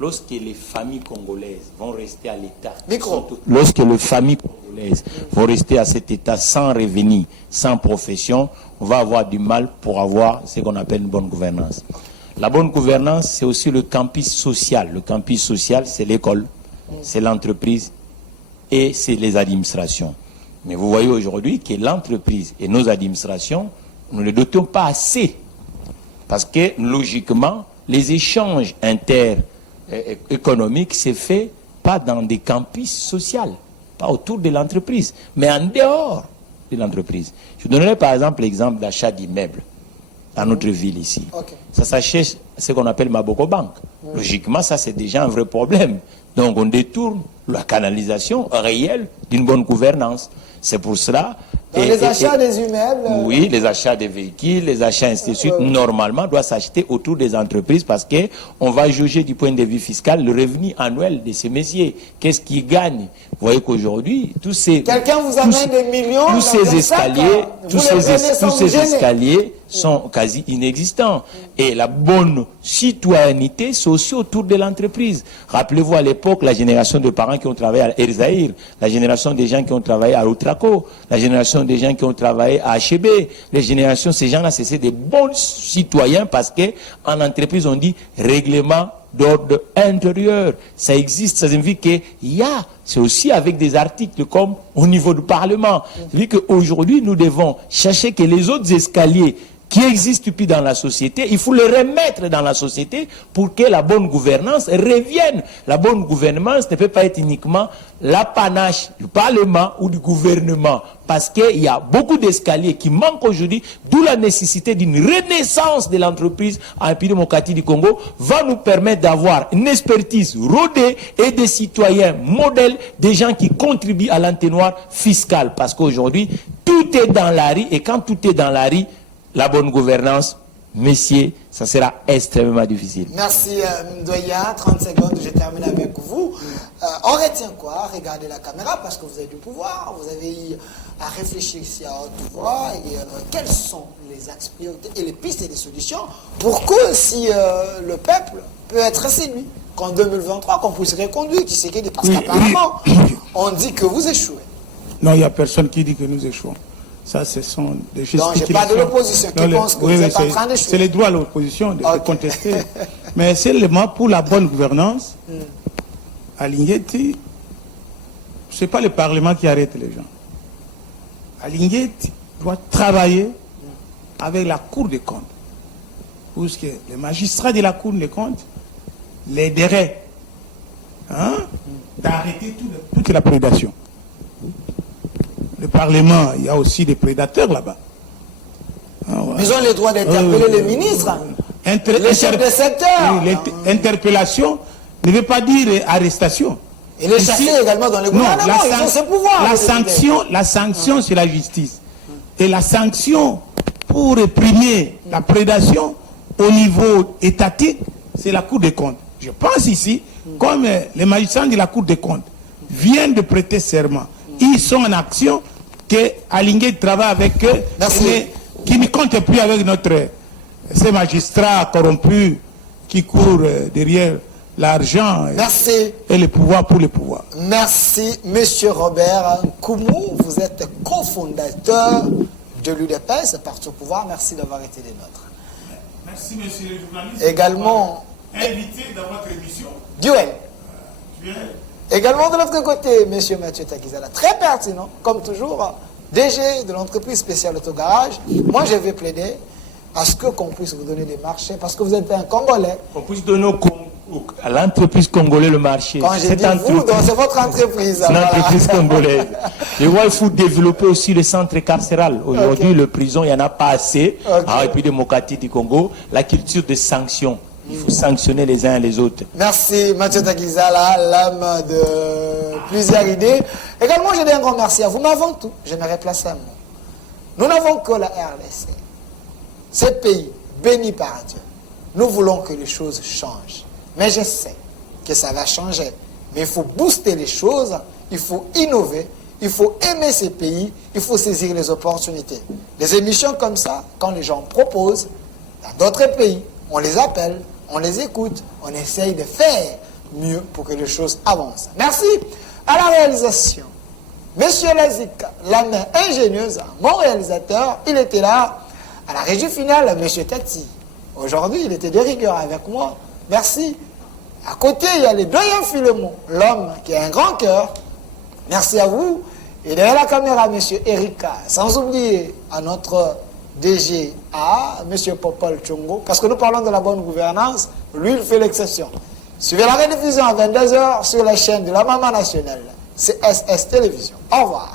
lorsque les familles congolaises vont rester à l'état, lorsque les familles congolaises vont rester à cet état sans revenu, sans profession, on va avoir du mal pour avoir ce qu'on appelle une bonne gouvernance. La bonne gouvernance, c'est aussi le campus social. Le campus social, c'est l'école, c'est l'entreprise et c'est les administrations. Mais vous voyez aujourd'hui que l'entreprise et nos administrations, nous ne les dotons pas assez. Parce que, logiquement, les échanges interéconomiques se fait pas dans des campus sociaux, pas autour de l'entreprise, mais en dehors de l'entreprise. Je donnerai par exemple l'exemple d'achat d'immeubles dans notre ville ici. Ça s'achète ce qu'on appelle Maboko Bank. Logiquement, ça c'est déjà un vrai problème. Donc on détourne la canalisation réelle d'une bonne gouvernance. C'est pour cela... les achats des immeubles... Oui, les achats des véhicules, les achats ainsi de suite, normalement, doivent s'acheter autour des entreprises parce qu'on va juger du point de vue fiscal le revenu annuel de ces messieurs. Qu'est-ce qu'ils gagnent? Vous voyez qu'aujourd'hui, tous ces... Quelqu'un vous amène des millions... Tous ces escaliers sont quasi inexistants. Et la bonne citoyenneté, c'est aussi autour de l'entreprise. Rappelez-vous à l'époque, la génération de parents qui ont travaillé à Erzaïr, la génération des gens qui ont travaillé à Outraco, la génération des gens qui ont travaillé à HB, les générations, ces gens-là, c'est des bons citoyens parce qu'en entreprise, on dit règlement d'ordre intérieur. Ça existe, ça signifie qu'il y a, c'est aussi avec des articles comme au niveau du Parlement. C'est-à-dire qu'aujourd'hui, nous devons chercher que les autres escaliers qui existent depuis dans la société, il faut les remettre dans la société pour que la bonne gouvernance revienne. La bonne gouvernance ne peut pas être uniquement l'apanage du Parlement ou du gouvernement, parce qu'il y a beaucoup d'escaliers qui manquent aujourd'hui, d'où la nécessité d'une renaissance de l'entreprise en République démocratique du Congo va nous permettre d'avoir une expertise rodée et des citoyens modèles, des gens qui contribuent à l'entonnoir fiscal, parce qu'aujourd'hui, tout est dans la rue, et quand tout est dans la rue, la bonne gouvernance, messieurs, ça sera extrêmement difficile. Merci Ndoya, 30 secondes, je termine avec vous. On retient quoi? Regardez la caméra parce que vous avez du pouvoir, vous avez eu à réfléchir ici à haute voix. Et, quels sont les axes prioritaires et les pistes et les solutions pour que si le peuple peut être séduit qu'en 2023, qu'on puisse reconduire, qui sait qu'il parce qu'apparemment, on dit que vous échouez. Non, il n'y a personne qui dit que nous échouons. Ça, ce sont des choses... Donc, je parle de l'opposition qui pense que vous êtes en train d'échouer. C'est le droit à l'opposition de contester. Mais seulement pour la bonne gouvernance, à Linguetti, ce n'est pas le Parlement qui arrête les gens. À Linguetti doit travailler avec la Cour des comptes. Parce que les magistrats de la Cour des comptes l'aideraient d'arrêter toute la prédation. Le Parlement, il y a aussi des prédateurs là-bas. Ils ont le droit d'interpeller les ministres, les chefs de secteur. Interpellation ne veut pas dire arrestation. Et les chasser également dans le gouvernement, ils ont ce pouvoir. La sanction, c'est la justice. Et la sanction pour réprimer la prédation au niveau étatique, c'est la Cour des comptes. Je pense ici, comme les magistrats de la Cour des comptes viennent de prêter serment, ils sont en action, que Alingé travaille avec eux, qui ne compte plus avec ces magistrats corrompus qui courent derrière l'argent et le pouvoir pour le pouvoir. Merci, Monsieur Robert Nkoumou. Vous êtes cofondateur de l'UDPS, Parti au pouvoir. Merci d'avoir été des nôtres. Merci, monsieur le journaliste. Également, invité dans votre émission. Duel. Également de l'autre côté, monsieur Mathieu Takizala, très pertinent, comme toujours, DG de l'entreprise spéciale Autogarage. Moi, je vais plaider à ce qu'on puisse vous donner des marchés, parce que vous êtes un Congolais. Qu'on puisse donner à l'entreprise congolaise le marché. Quand j'ai dit vous, c'est votre entreprise. C'est l'entreprise congolaise. Et ouais, il faut développer aussi le centre carcéral. Aujourd'hui, le prison, il n'y en a pas assez. Et puis, démocratie du Congo, la culture de sanctions. Il faut sanctionner les uns et les autres. Merci Mathieu Takizala, l'âme de plusieurs idées. Également, je dis un grand merci à vous. Mais avant tout, j'aimerais placer un mot. Nous n'avons que la RDC. Ce pays, béni par Dieu. Nous voulons que les choses changent. Mais je sais que ça va changer. Mais il faut booster les choses, il faut innover, il faut aimer ces pays, il faut saisir les opportunités. Des émissions comme ça, quand les gens proposent, dans d'autres pays, on les appelle, on les écoute, on essaye de faire mieux pour que les choses avancent. Merci à la réalisation. Monsieur Lazika, la main ingénieuse, mon réalisateur, il était là. À la régie finale, monsieur Tati. Aujourd'hui, il était de rigueur avec moi. Merci. À côté, il y a les doyens Philemon, l'homme qui a un grand cœur. Merci à vous. Et derrière la caméra, monsieur Erika. Sans oublier à notre DG, monsieur Popol Tchongo, parce que nous parlons de la bonne gouvernance, lui, il fait l'exception. Suivez la rediffusion à 22h sur la chaîne de la Maman Nationale. C'est SS Télévision. Au revoir.